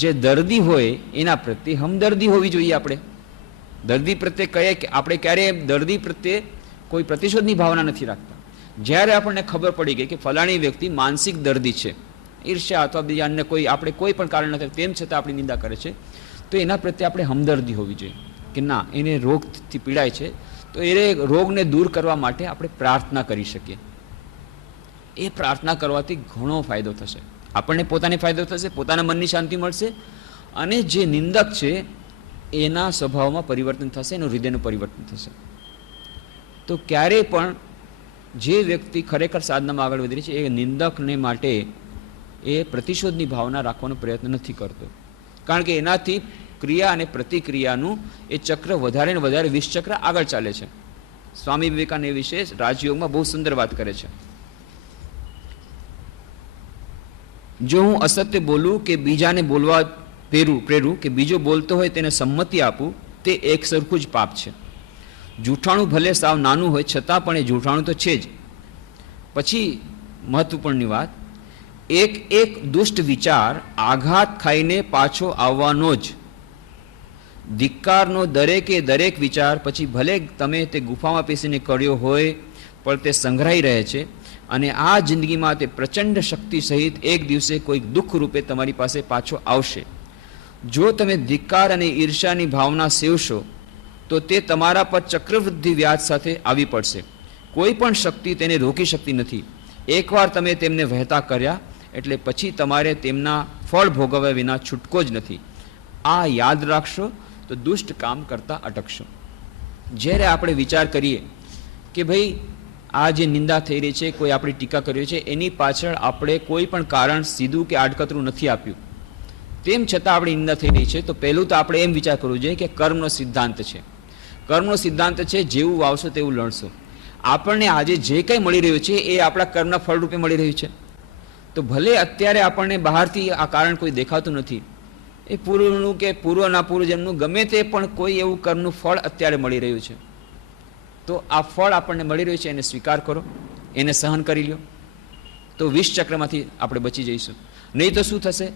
જે દર્દી હોય એના પ્રત્યે હમદર્દી હોવી જોઈએ. આપણે દર્દી પ્રત્યે કહીએ કે આપણે ક્યારેય દર્દી પ્રત્યે કોઈ પ્રતિશોધની ભાવના નથી રાખતા. જ્યારે આપણને ખબર પડી ગઈ કે ફલાણી વ્યક્તિ માનસિક દર્દી છે, ઈર્ષ્યા અથવા બીજા અન્ય આપણે કોઈ પણ કારણ નથી તેમ છતાં આપણી નિંદા કરે છે, તો એના પ્રત્યે આપણે હમદર્દી હોવી જોઈએ કે ના, એને રોગથી પીડાય છે, તો એ રોગને દૂર કરવા માટે આપણે પ્રાર્થના કરી શકીએ. એ પ્રાર્થના કરવાથી ઘણો ફાયદો થશે. આપણને પોતાને ફાયદો થશે, પોતાના મનની શાંતિ મળશે, અને જે નિંદક છે એના સ્વભાવમાં પરિવર્તન થશે, એનું હૃદયનું પરિવર્તન થશે. તો ક્યારેય પણ જે વ્યક્તિ ખરેખર સાધનામાં આગળ વધી રહી છે એ નિંદકને માટે એ પ્રતિશોધની ભાવના રાખવાનો પ્રયત્ન નથી કરતો, કારણ કે એનાથી ક્રિયા અને પ્રતિક્રિયાનું એ ચક્ર વધારે ને વધારે 20 ચક્ર આગળ ચાલે છે. સ્વામી વિવેકાનંદ એ વિશે રાજયોગમાં બહુ સુંદર વાત કરે છે. જો હું અસત્ય બોલું કે બીજાને બોલવા પ્રેરું કે બીજો બોલતો હોય તેને સંમતિ આપું, તે એક સરખું જ પાપ છે. જૂઠાણું ભલે સાવ નાનું હોય છતાં પણ એ જૂઠાણું તો છે જ. પછી મહત્વપૂર્ણની વાત, એક દુષ્ટ વિચાર આઘાત ખાઈને પાછો આવવાનો જ. ધિક્કારનો દરેક વિચાર પછી ભલે તમે તે ગુફામાં પેસીને કર્યો હોય પણ તે સંગ્રહાઈ રહે છે, અને આ જિંદગીમાં તે પ્રચંડ શક્તિ સહિત એક દિવસે કોઈક દુઃખ રૂપે તમારી પાસે પાછો આવશે. જો તમે ધિક્કાર અને ઈર્ષ્યાની ભાવના સેવશો તો તે તમારા પર ચક્રવૃદ્ધિ વ્યાજ સાથે આવી પડશે. કોઈ પણ શક્તિ તેને રોકી શકતી નથી. એકવાર તમે તેમને વહેતા કર્યા એટલે પછી તમારે તેમના ફળ ભોગવ્યા વિના છૂટકો જ નથી. આ યાદ રાખશો તો દુષ્ટ કામ કરતા અટકશો. જ્યારે આપણે વિચાર કરીએ કે ભાઈ આ જે નિંદા થઈ રહી છે, કોઈ આપણી ટીકા કરી રહી છે, એની પાછળ આપણે કોઈ પણ કારણ સીધું કે આડકતરું નથી આપ્યું, તેમ છતાં આપણી નિંદા થઈ રહી છે, તો પહેલું તો આપણે એમ વિચાર કરવું જોઈએ કે કર્મનો સિદ્ધાંત છે. કર્મનો સિદ્ધાંત છે જેવું વાવશો તેવું લણશો. આપણને આજે જે કંઈ મળી રહ્યું છે એ આપણા કર્મના ફળ રૂપે મળી રહ્યું છે. તો ભલે અત્યારે આપણને બહારથી આ કારણ કોઈ દેખાતું નથી, એ પૂર્વનું કે પૂર્વના પૂર્વજન્મનું ગમે તે પણ કોઈ એવું કર્મનું ફળ અત્યારે મળી રહ્યું છે, તો આ ફળ આપણને મળી રહ્યું છે એને સ્વીકાર કરો, એને સહન કરી લો, તો 20 ચક્રમાંથી આપણે બચી જઈશું. નહીં તો શું થશે,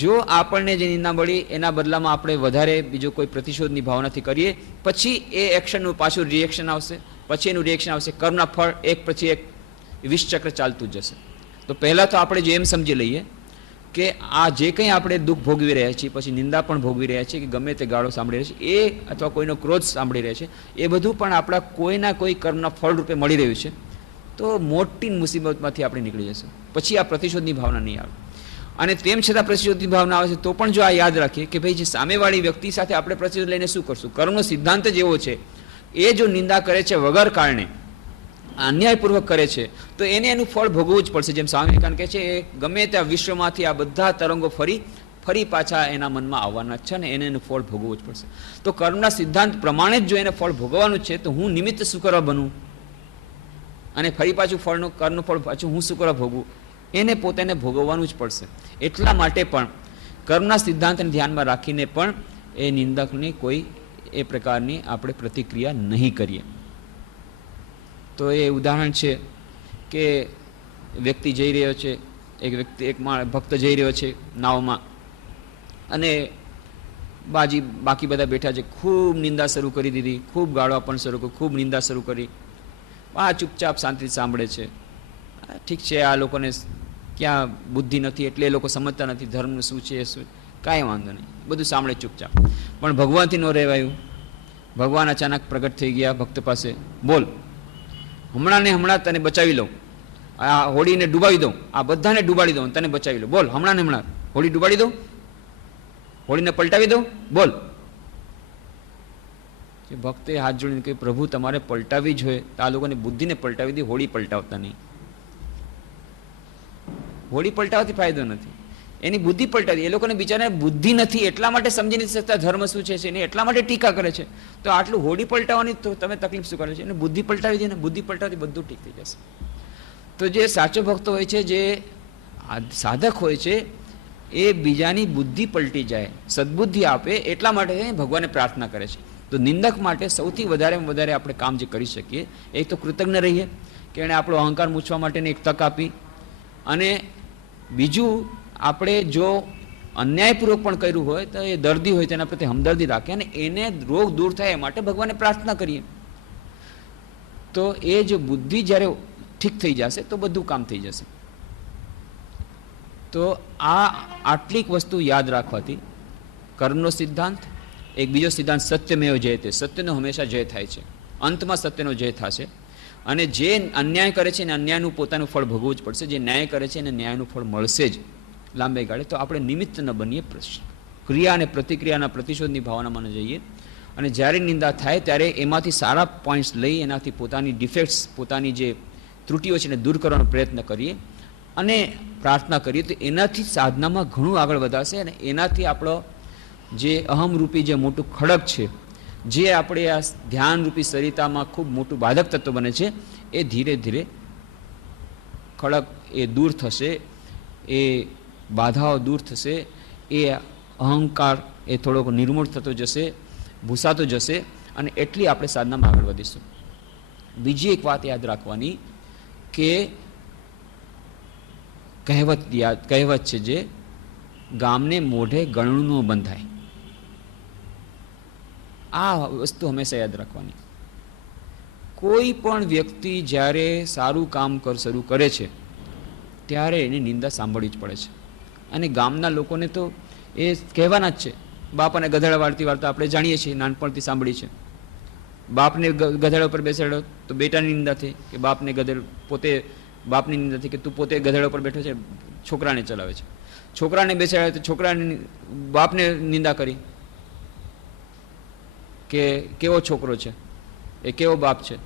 જો આપણને જે નિંદા મળી એના બદલામાં આપણે વધારે બીજો કોઈ પ્રતિશોધની ભાવનાથી કરીએ, પછી એ એક્શનનું પાછું રિએક્શન આવશે, પછી એનું રિએક્શન આવશે, કર્મના ફળ એક પછી એક 20 ચક્ર ચાલતું જ જશે. તો પહેલાં તો આપણે જો એમ સમજી લઈએ કે આ જે કંઈ આપણે દુઃખ ભોગવી રહ્યા છીએ, પછી નિંદા પણ ભોગવી રહ્યા છીએ, કે ગમે તે ગાળો સાંભળી રહ્યા છે એ, અથવા કોઈનો ક્રોધ સાંભળી રહ્યા છે, એ બધું પણ આપણા કોઈના કોઈ કર્મના ફળ રૂપે મળી રહ્યું છે, તો મોટી મુસીબતમાંથી આપણે નીકળી જશું. પછી આ પ્રતિશોધની ભાવના નહીં આવે. અને તેમ છતાં પ્રતિશોધની ભાવના આવે છે તો પણ જો આ યાદ રાખીએ કે ભાઈ જે સામેવાળી વ્યક્તિ સાથે આપણે પ્રતિશોધ લઈને શું કરશું, કર્મનો સિદ્ધાંત જ એવો છે, એ જો નિંદા કરે છે વગર કારણે, અન્યાયપૂર્વક કરે છે, તો એને એનું ફળ ભોગવવું જ પડશે. જેમ સ્વામી વિવેકાનંદ કહે છે, એ ગમે ત્યાં વિશ્વમાંથી આ બધા તરંગો ફરી પાછા એના મનમાં આવવાના છે, ને એને એનું ફળ ભોગવવું જ પડશે. તો કર્મના સિદ્ધાંત પ્રમાણે જ જો એને ફળ ભોગવવાનું છે, તો હું નિમિત્ત શું કરવા બનવું, અને ફરી પાછું કર્મનું ફળ પાછું હું શું કરવા ભોગવું, એને પોતાને ભોગવવાનું જ પડશે. એટલા માટે પણ કર્મના સિદ્ધાંતને ધ્યાનમાં રાખીને પણ એ નિંદકની કોઈ એ પ્રકારની આપણે પ્રતિક્રિયા નહીં કરીએ. તો એ ઉદાહરણ છે કે વ્યક્તિ જઈ રહ્યો છે, એક ભક્ત જઈ રહ્યો છે નાવમાં, અને બાકી બધા બેઠા છે, ખૂબ નિંદા શરૂ કરી દીધી, ખૂબ ગાળવા પણ શરૂ કરી, ખૂબ નિંદા શરૂ કરી. આ ચૂપચાપ શાંતિથી સાંભળે છે. ઠીક છે, આ લોકોને ક્યાં બુદ્ધિ નથી એટલે એ લોકો સમજતા નથી ધર્મનું શું છે, શું, કાંઈ વાંધો નહીં, બધું સાંભળે ચૂપચાપ. પણ ભગવાનથી ન રહેવાયું. ભગવાન અચાનક પ્રગટ થઈ ગયા ભક્ત પાસે. બોલ, હમણાં ને હમણાં તને બચાવી લઉં, આ હોડીને ડૂબાવી દઉં, આ બધાને ડૂબાડી દઉં, તને બચાવી લઉં. બોલ, હમણાં ને હમણાં હોડી ડૂબાડી દઉં, હોડીને પલટાવી દઉં, બોલ. ભક્તે હાથ જોડીને કહ્યું, પ્રભુ તમારે પલટાવી જોઈએ, આ લોકોની બુદ્ધિને પલટાવી દી, હોડી પલટાવતા નહીં. હોડી પલટાવવાથી ફાયદો નથી, એની બુદ્ધિ પલટાવી. એ લોકોને બિચારાને બુદ્ધિ નથી એટલા માટે સમજી નથી શકતા ધર્મ શું છે, એને એટલા માટે ટીકા કરે છે. તો આટલું હોડી પલટાવવાની તો તમે તકલીફ શું કરે છે, એને બુદ્ધિ પલટાવી દે ને, બુદ્ધિ પલટાવતી બધું ઠીક થઈ જશે. તો જે સાચો ભક્ત હોય છે, જે સાધક હોય છે, એ બીજાની બુદ્ધિ પલટી જાય, સદબુદ્ધિ આપે, એટલા માટે ભગવાનને પ્રાર્થના કરે છે. તો નિંદક માટે સૌથી વધારે આપણે કામ જે કરી શકીએ, એક તો કૃતજ્ઞ રહીએ કે એણે આપણો અહંકાર મૂછવા માટેની એક તક આપી, અને બીજું આપણે જો અન્યાયપૂર્વક પણ કર્યું હોય તો એ દર્દી હોય તેના પ્રત્યે હમદર્દી રાખે, અને એને રોગ દૂર થાય એ માટે ભગવાનને પ્રાર્થના કરીએ. તો એ જો બુદ્ધિ જ્યારે ઠીક થઈ જશે તો બધું કામ થઈ જશે. તો આટલીક વસ્તુ યાદ રાખવાથી કર્મનો સિદ્ધાંત, એક બીજો સિદ્ધાંત સત્યમેવ જયતે, સત્યનો હંમેશા જય થાય છે, અંતમાં સત્યનો જય થશે. અને જે અન્યાય કરે છે એને અન્યાયનું પોતાનું ફળ ભોગવવું જ પડશે, જે ન્યાય કરે છે એને ન્યાયનું ફળ મળશે જ લાંબે ગાળે. તો આપણે નિમિત્ત ન બનીએ, ક્રિયા અને પ્રતિક્રિયાના પ્રતિશોધની ભાવનામાં ન જઈએ. અને જ્યારે નિંદા થાય ત્યારે એમાંથી સારા પોઈન્ટ્સ લઈ એનાથી પોતાની ડિફેક્ટ્સ, પોતાની જે ત્રુટિઓ છે એને દૂર કરવાનો પ્રયત્ન કરીએ અને પ્રાર્થના કરીએ, તો એનાથી સાધનામાં ઘણું આગળ વધાશે. અને એનાથી આપણો જે અહમરૂપી જે મોટું ખડક છે, જે આપણે આ ધ્યાનરૂપી સરિતામાં ખૂબ મોટું બાધક તત્વ બને છે, એ ધીરે ધીરે ખડક એ દૂર થશે, એ બાધાઓ દૂર થશે, એ અહંકાર એ થોડોક નિર્મૂળ થતો જશે, ભૂસાતો જશે, અને એટલી આપણે સાધનામાં આગળ વધીશું. બીજી એક વાત યાદ રાખવાની કે કહેવત છે જે ગામને મોઢે ગણનું ન બંધાય. આ વસ્તુ હંમેશા યાદ રાખવાની. કોઈ પણ વ્યક્તિ જ્યારે સારું કામ શરૂ કરે છે ત્યારે એની નિંદા સાંભળવી જ પડે છે. અને ગામના લોકોને તો એ કહેવાના જ છે. બાપ અને ગધેડા વાળતી વાર્તા આપણે જાણીએ છીએ, નાનપણથી સાંભળી છે. બાપને ગધેડા ઉપર બેસાડ્યો તો બેટાની નિંદા થઈ, કે બાપને પોતે બાપની નિંદા થઈ કે તું પોતે ગધેડા ઉપર બેઠો છે, છોકરાને ચલાવે છે. છોકરાને બેસાડ્યો તો છોકરાને બાપને નિંદા કરી કે કેવો છોકરો છે, એ કેવો બાપ છે,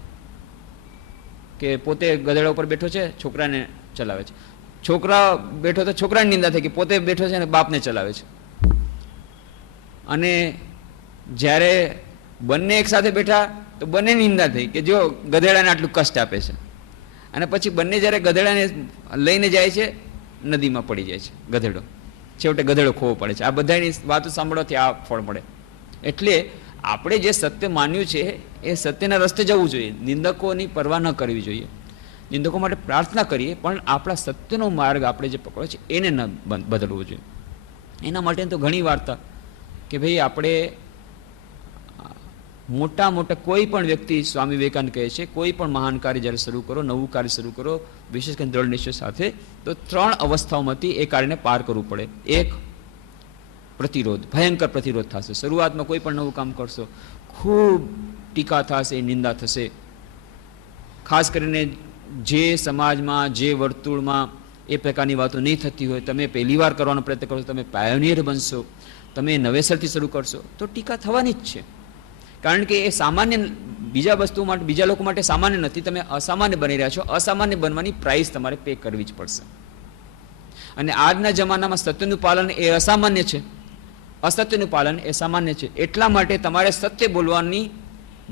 કે પોતે ગધેડા ઉપર બેઠો છે, છોકરાને ચલાવે છે. છોકરા બેઠો તો છોકરાની નિંદા થઈ કે પોતે બેઠો છે અને બાપને ચલાવે છે. અને જ્યારે બંને એક સાથે બેઠા તો બંને નિંદા થઈ કે જો ગધેડાને આટલું કષ્ટ આપે છે. અને પછી બંને જ્યારે ગધેડાને લઈને જાય છે, નદીમાં પડી જાય છે ગધેડો. છેવટે ગધેડો ખોવો પડે છે. આ બધાની વાતો સાંભળવાથી આ ફળ મળે. એટલે આપણે જે સત્ય માન્યું છે એ સત્યના રસ્તે જવું જોઈએ. નિંદકોની પરવા ન કરવી જોઈએ. નિંદકો માટે પ્રાર્થના કરીએ, પણ આપણા સત્યનો માર્ગ આપણે જે પકડ્યો છે એને ન બદલવો જોઈએ. એના માટે તો ઘણી વાર્તા કે ભાઈ આપણે મોટા કોઈ પણ વ્યક્તિ, સ્વામી વિવેકાનંદ કહે છે, કોઈ પણ મહાન કાર્ય જ્યારે શરૂ કરો, નવું કાર્ય શરૂ કરો, વિશેષ કરીને દ્રઢ નિશ્ચય સાથે, તો 3 અવસ્થાઓમાંથી એ કાર્યને પાર કરવું પડે. એક, પ્રતિરોધ, ભયંકર પ્રતિરોધ થશે. શરૂઆતમાં કોઈ પણ નવું કામ કરશો, ખૂબ ટીકા થશે, નિંદા થશે. ખાસ કરીને જે સમાજમાં, જે વર્તુળમાં એ પ્રકારની વાતો નહીં થતી હોય, તમે પહેલી વાર કરવાનો પ્રયત્ન કરશો, તમે પાયોનિયર બનશો, તમે નવેસરથી શરૂ કરશો, તો ટીકા થવાની જ છે. કારણ કે એ સામાન્ય, બીજા વસ્તુઓ માટે, બીજા લોકો માટે સામાન્ય નથી, તમે અસામાન્ય બની રહ્યા છો. અસામાન્ય બનવાની પ્રાઇસ તમારે પે કરવી જ પડશે. અને આજના જમાનામાં સત્યનું પાલન એ અસામાન્ય છે, અસત્યનું પાલન એ સામાન્ય છે. એટલા માટે તમારે સત્ય બોલવાની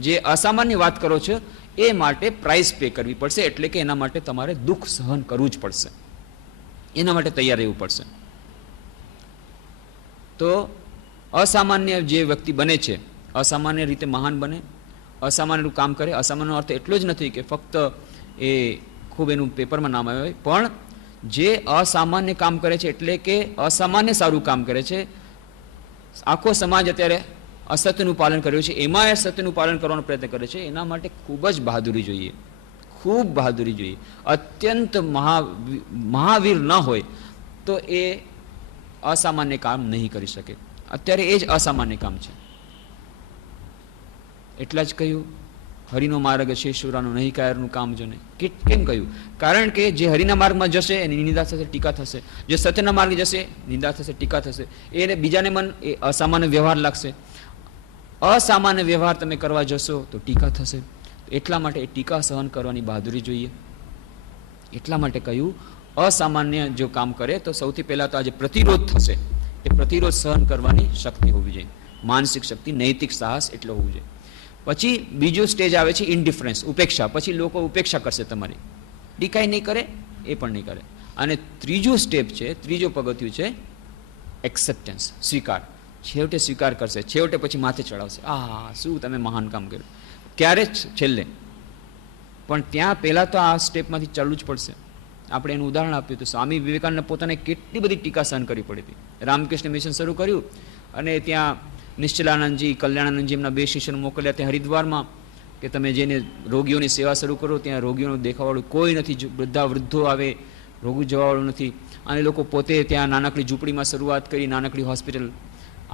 જે અસામાન્ય વાત કરો છો એ માટે પ્રાઇસ પે કરવી પડશે. એટલે કે એના માટે તમારે દુઃખ સહન કરવું જ પડશે. એના માટે તૈયાર રહેવું પડશે. તો અસામાન્ય જે વ્યક્તિ બને છે, અસામાન્ય રીતે મહાન બને, અસામાન્ય કામ કરે. અસામાન્ય અર્થ એટલો જ નથી કે ફક્ત એ ખૂબ એનું પેપરમાં નામ આવે, પણ જે અસામાન્ય કામ કરે છે, એટલે કે અસામાન્ય સારું કામ કરે છે. આખો સમાજ અત્યારે અસત્યનું પાલન કર્યું છે, એમાં એ સત્યનું પાલન કરવાનો પ્રયત્ન કરે છે. એના માટે ખૂબ જ બહાદુરી જોઈએ, ખૂબ બહાદુરી જોઈએ. અત્યંત મહાવીર ન હોય તો એ અસામાન્ય કામ નહીં કરી શકે. અત્યારે એ જ અસામાન્ય કામ છે. એટલા જ કહ્યું, હરિનો માર્ગ છે શુરાનો નહીં કાયરનું કામ જો નહીં. કેમ કહ્યું? કારણ કે જે હરિના માર્ગમાં જશે એની નિંદા થશે, ટીકા થશે. જે સત્યના માર્ગે જશે, નિંદા થશે, ટીકા થશે. એને બીજાને મન એ અસામાન્ય વ્યવહાર લાગશે. અસામાન્ય વ્યવહાર તમે કરવા જશો તો ટીકા થશે. એટલા માટે એ ટીકા સહન કરવાની બહાદુરી જોઈએ. એટલા માટે કહ્યું, અસામાન્ય જો કામ કરે તો સૌથી પહેલા તો આજે પ્રતિરોધ થશે. એ પ્રતિરોધ સહન કરવાની શક્તિ હોવી જોઈએ, માનસિક શક્તિ, નૈતિક સાહસ એટલો હોવું જોઈએ. પછી બીજો સ્ટેજ આવે છે ઇન્ડિફરન્સ, ઉપેક્ષા. પછી લોકો ઉપેક્ષા કરશે તમારી, ટીકાઈ નહીં કરે, એ પણ નહીં કરે. અને ત્રીજું સ્ટેપ છે, ત્રીજો પગથિયું છે એક્સેપ્ટન્સ, સ્વીકાર. છેવટે સ્વીકાર કરશે, છેવટે પછી માથે ચડાવશે, આ શું તમે મહાન કામ કર્યું. ક્યારે જ છેલ્લે, પણ ત્યાં પહેલાં તો આ સ્ટેપમાંથી ચાલવું જ પડશે. આપણે એનું ઉદાહરણ આપ્યું હતું. સ્વામી વિવેકાનંદ પોતાને કેટલી બધી ટીકા સહન કરવી પડી હતી. રામકૃષ્ણ મિશન શરૂ કર્યું અને ત્યાં નિશ્ચલાનંદજી, કલ્યાણાનંદજી એમના 2 શિષ્યને મોકલ્યા ત્યાં હરિદ્વારમાં કે તમે જેને રોગીઓની સેવા શરૂ કરો, ત્યાં રોગીઓનો દેખાવાળું કોઈ નથી, બધા વૃદ્ધો આવે, રોગી જવાવાળું નથી. અને લોકો પોતે ત્યાં નાનકડી ઝૂંપડીમાં શરૂઆત કરી, નાનકડી હોસ્પિટલ.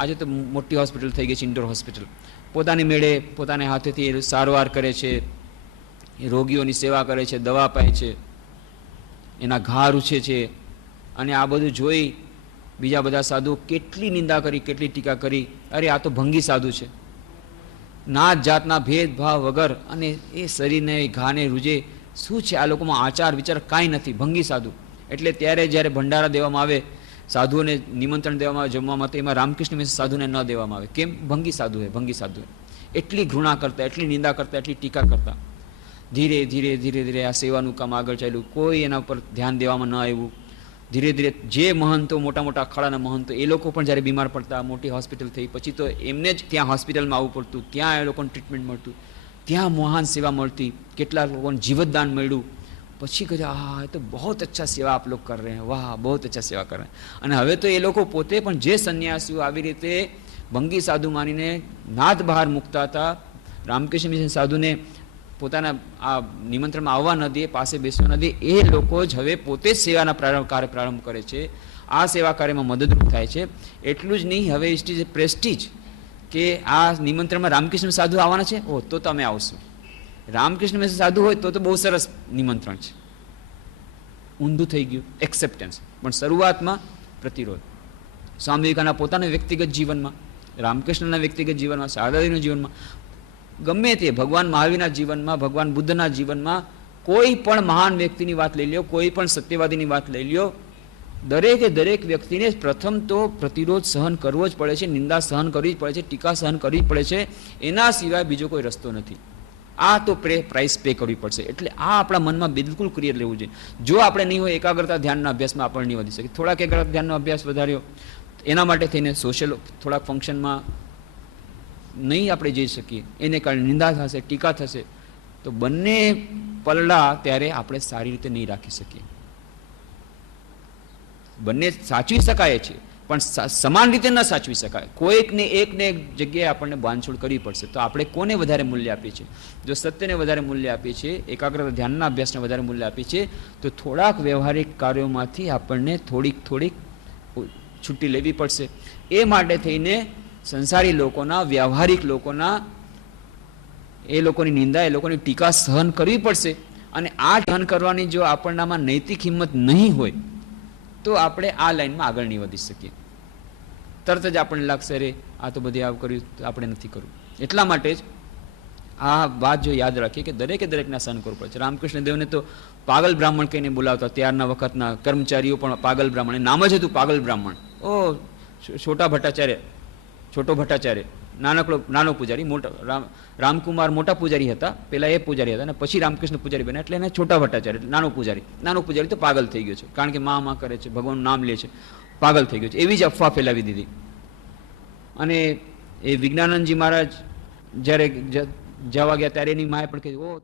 આજે તો મોટી હોસ્પિટલ થઈ ગઈ છે, ઇન્ડોર હોસ્પિટલ. પોતાની મેળે પોતાને હાથેથી સારવાર કરે છે, એ રોગીઓની સેવા કરે છે, દવા પાય છે, એના ઘા રૂછે છે. અને આ બધું જોઈ બીજા બધા સાધુ કેટલી નિંદા કરી, કેટલી ટીકા કરી. અરે આ તો ભંગી સાધુ છે, નાત જાતના ભેદભાવ વગર, અને એ શરીરને ઘાને રૂજે. શું છે આ લોકોમાં આચાર વિચાર કાંઈ નથી, ભંગી સાધુ. એટલે ત્યારે જ્યારે ભંડારા દેવામાં આવે, સાધુઓને નિમંત્રણ દેવામાં આવે જમવામાં, તો એમાં રામકૃષ્ણ મિશન સાધુને ન દેવામાં આવે. કેમ? ભંગી સાધુ હે, ભંગી સાધુ હે. એટલી ઘૃણા કરતા, એટલી નિંદા કરતા, એટલી ટીકા કરતા. ધીરે ધીરે ધીરે ધીરે આ સેવાનું કામ આગળ ચાલ્યું. કોઈ એના પર ધ્યાન દેવામાં ન આવ્યું. ધીરે ધીરે જે મહંતો, મોટા મોટા અખાડાના મહંતો, એ લોકો પણ જ્યારે બીમાર પડતા, મોટી હોસ્પિટલ થઈ, પછી તો એમને જ ત્યાં હોસ્પિટલમાં આવવું પડતું, ત્યાં એ લોકોને ટ્રીટમેન્ટ મળતું, ત્યાં મહાન સેવા મળતી, કેટલા લોકોને જીવતદાન મળ્યું. પછી કહે હા, એ તો બહુ અચ્છા સેવા આપ લોગ કર રહે હૈ, વાહ, બહુ અચ્છા સેવા કર રહે હૈ. અને હવે તો એ લોકો પોતે પણ જે સંન્યાસીઓ આવી રીતે ભંગી સાધુ માનીને નાદ બહાર મૂકતા હતા, રામકૃષ્ણ મિશન સાધુને પોતાના આ નિમંત્રણમાં આવવા ન દે, પાસે બેસવા ન દે, એ લોકો જ હવે પોતે જ સેવાના કાર્ય પ્રારંભ કરે છે. આ સેવા કાર્યમાં મદદરૂપ થાય છે. એટલું જ નહીં, હવે ઇટ ઇઝ એ પ્રેસ્ટીજ કે આ નિમંત્રણમાં રામકૃષ્ણ સાધુ આવવાના છે, ઓ તો તમે આવશો. રામકૃષ્ણ મિશન સાધુ હોય તો બહુ સરસ નિમંત્રણ છે. ઊંધું થઈ ગયું એક્સેપ્ટન્સ. પણ શરૂઆતમાં પ્રતિરોધ. સ્વામી વિવેકાનંદના પોતાના વ્યક્તિગત જીવનમાં, રામકૃષ્ણના વ્યક્તિગત જીવનમાં, શારદાજીના જીવનમાં, ગમે તે ભગવાન મહાવીરના જીવનમાં, ભગવાન બુદ્ધના જીવનમાં, કોઈ પણ મહાન વ્યક્તિની વાત લઈ લ્યો, કોઈ પણ સત્યવાદીની વાત લઈ લ્યો, દરેક વ્યક્તિને પ્રથમ તો પ્રતિરોધ સહન કરવો જ પડે છે, નિંદા સહન કરવી જ પડે છે, ટીકા સહન કરવી જ પડે છે. એના સિવાય બીજો કોઈ રસ્તો નથી. આ તો પ્રાઇસ પે કરવી પડશે. એટલે આ આપણા મનમાં બિલકુલ ક્લિયર લેવું જોઈએ. જો આપણે નહીં હોય એકાગ્રતા ધ્યાનના અભ્યાસમાં આપણે નહીં વધી શકીએ. થોડાક એકાગ્રતા ધ્યાનનો અભ્યાસ વધાર્યો, એના માટે થઈને સોશિયલ થોડાક ફંક્શનમાં નહીં આપણે જઈ શકીએ, એને કારણે નિંદા થશે, ટીકા થશે, તો બંને પલડા ત્યારે આપણે સારી રીતે નહીં રાખી શકીએ. બંને સાચવી શકાય છે, પણ સમાન રીતે ન સાચવી શકાય. કોઈકને એકને એક જગ્યાએ આપણને બાંધછોડ કરવી પડશે. તો આપણે કોને વધારે મૂલ્ય આપીએ છીએ? જો સત્યને વધારે મૂલ્ય આપીએ છીએ, એકાગ્રતા ધ્યાનના અભ્યાસને વધારે મૂલ્ય આપીએ છીએ, તો થોડાક વ્યવહારિક કાર્યોમાંથી આપણને થોડીક છુટ્ટી લેવી પડશે. એ માટે થઈને સંસારી લોકોના, વ્યવહારિક લોકોના, એ લોકોની નિંદા, એ લોકોની ટીકા સહન કરવી પડશે. અને આ સહન કરવાની જો આપણનામાં નૈતિક હિંમત નહીં હોય, તો આપણે આ લાઈનમાં આગળ નહીં વધી શકીએ. તરત જ આપણને લાગશે અરે આ તો બધી આવું કર્યું, તો આપણે નથી કરવું. એટલા માટે જ આ વાત જો યાદ રાખીએ કે દરેકના સહન કરવું પડે છે. રામકૃષ્ણ દેવને તો પાગલ બ્રાહ્મણ કહીને બોલાવતા. ત્યારના વખતના કર્મચારીઓ પણ પાગલ બ્રાહ્મણ, નામ જ હતું પાગલ બ્રાહ્મણ. ઓ છોટો ભટ્ટાચાર્ય નાનો પૂજારી, રામકુમાર મોટા પૂજારી હતા, પહેલા એ પૂજારી હતા, અને પછી રામકૃષ્ણ પૂજારી બન્યા, એટલે એને છોટા ભટ્ટાચાર્ય, નાનો પૂજારી તો પાગલ થઈ ગયો છે, કારણ કે મા કરે છે, ભગવાનનું નામ લે છે, પાગલ થઈ ગયો છે. એવી જ અફવા ફેલાવી દીધી. અને એ વિજ્ઞાનંદજી મહારાજ જ્યારે જવા ગયા ત્યારે એની માએ પણ કહ્યું, ઓ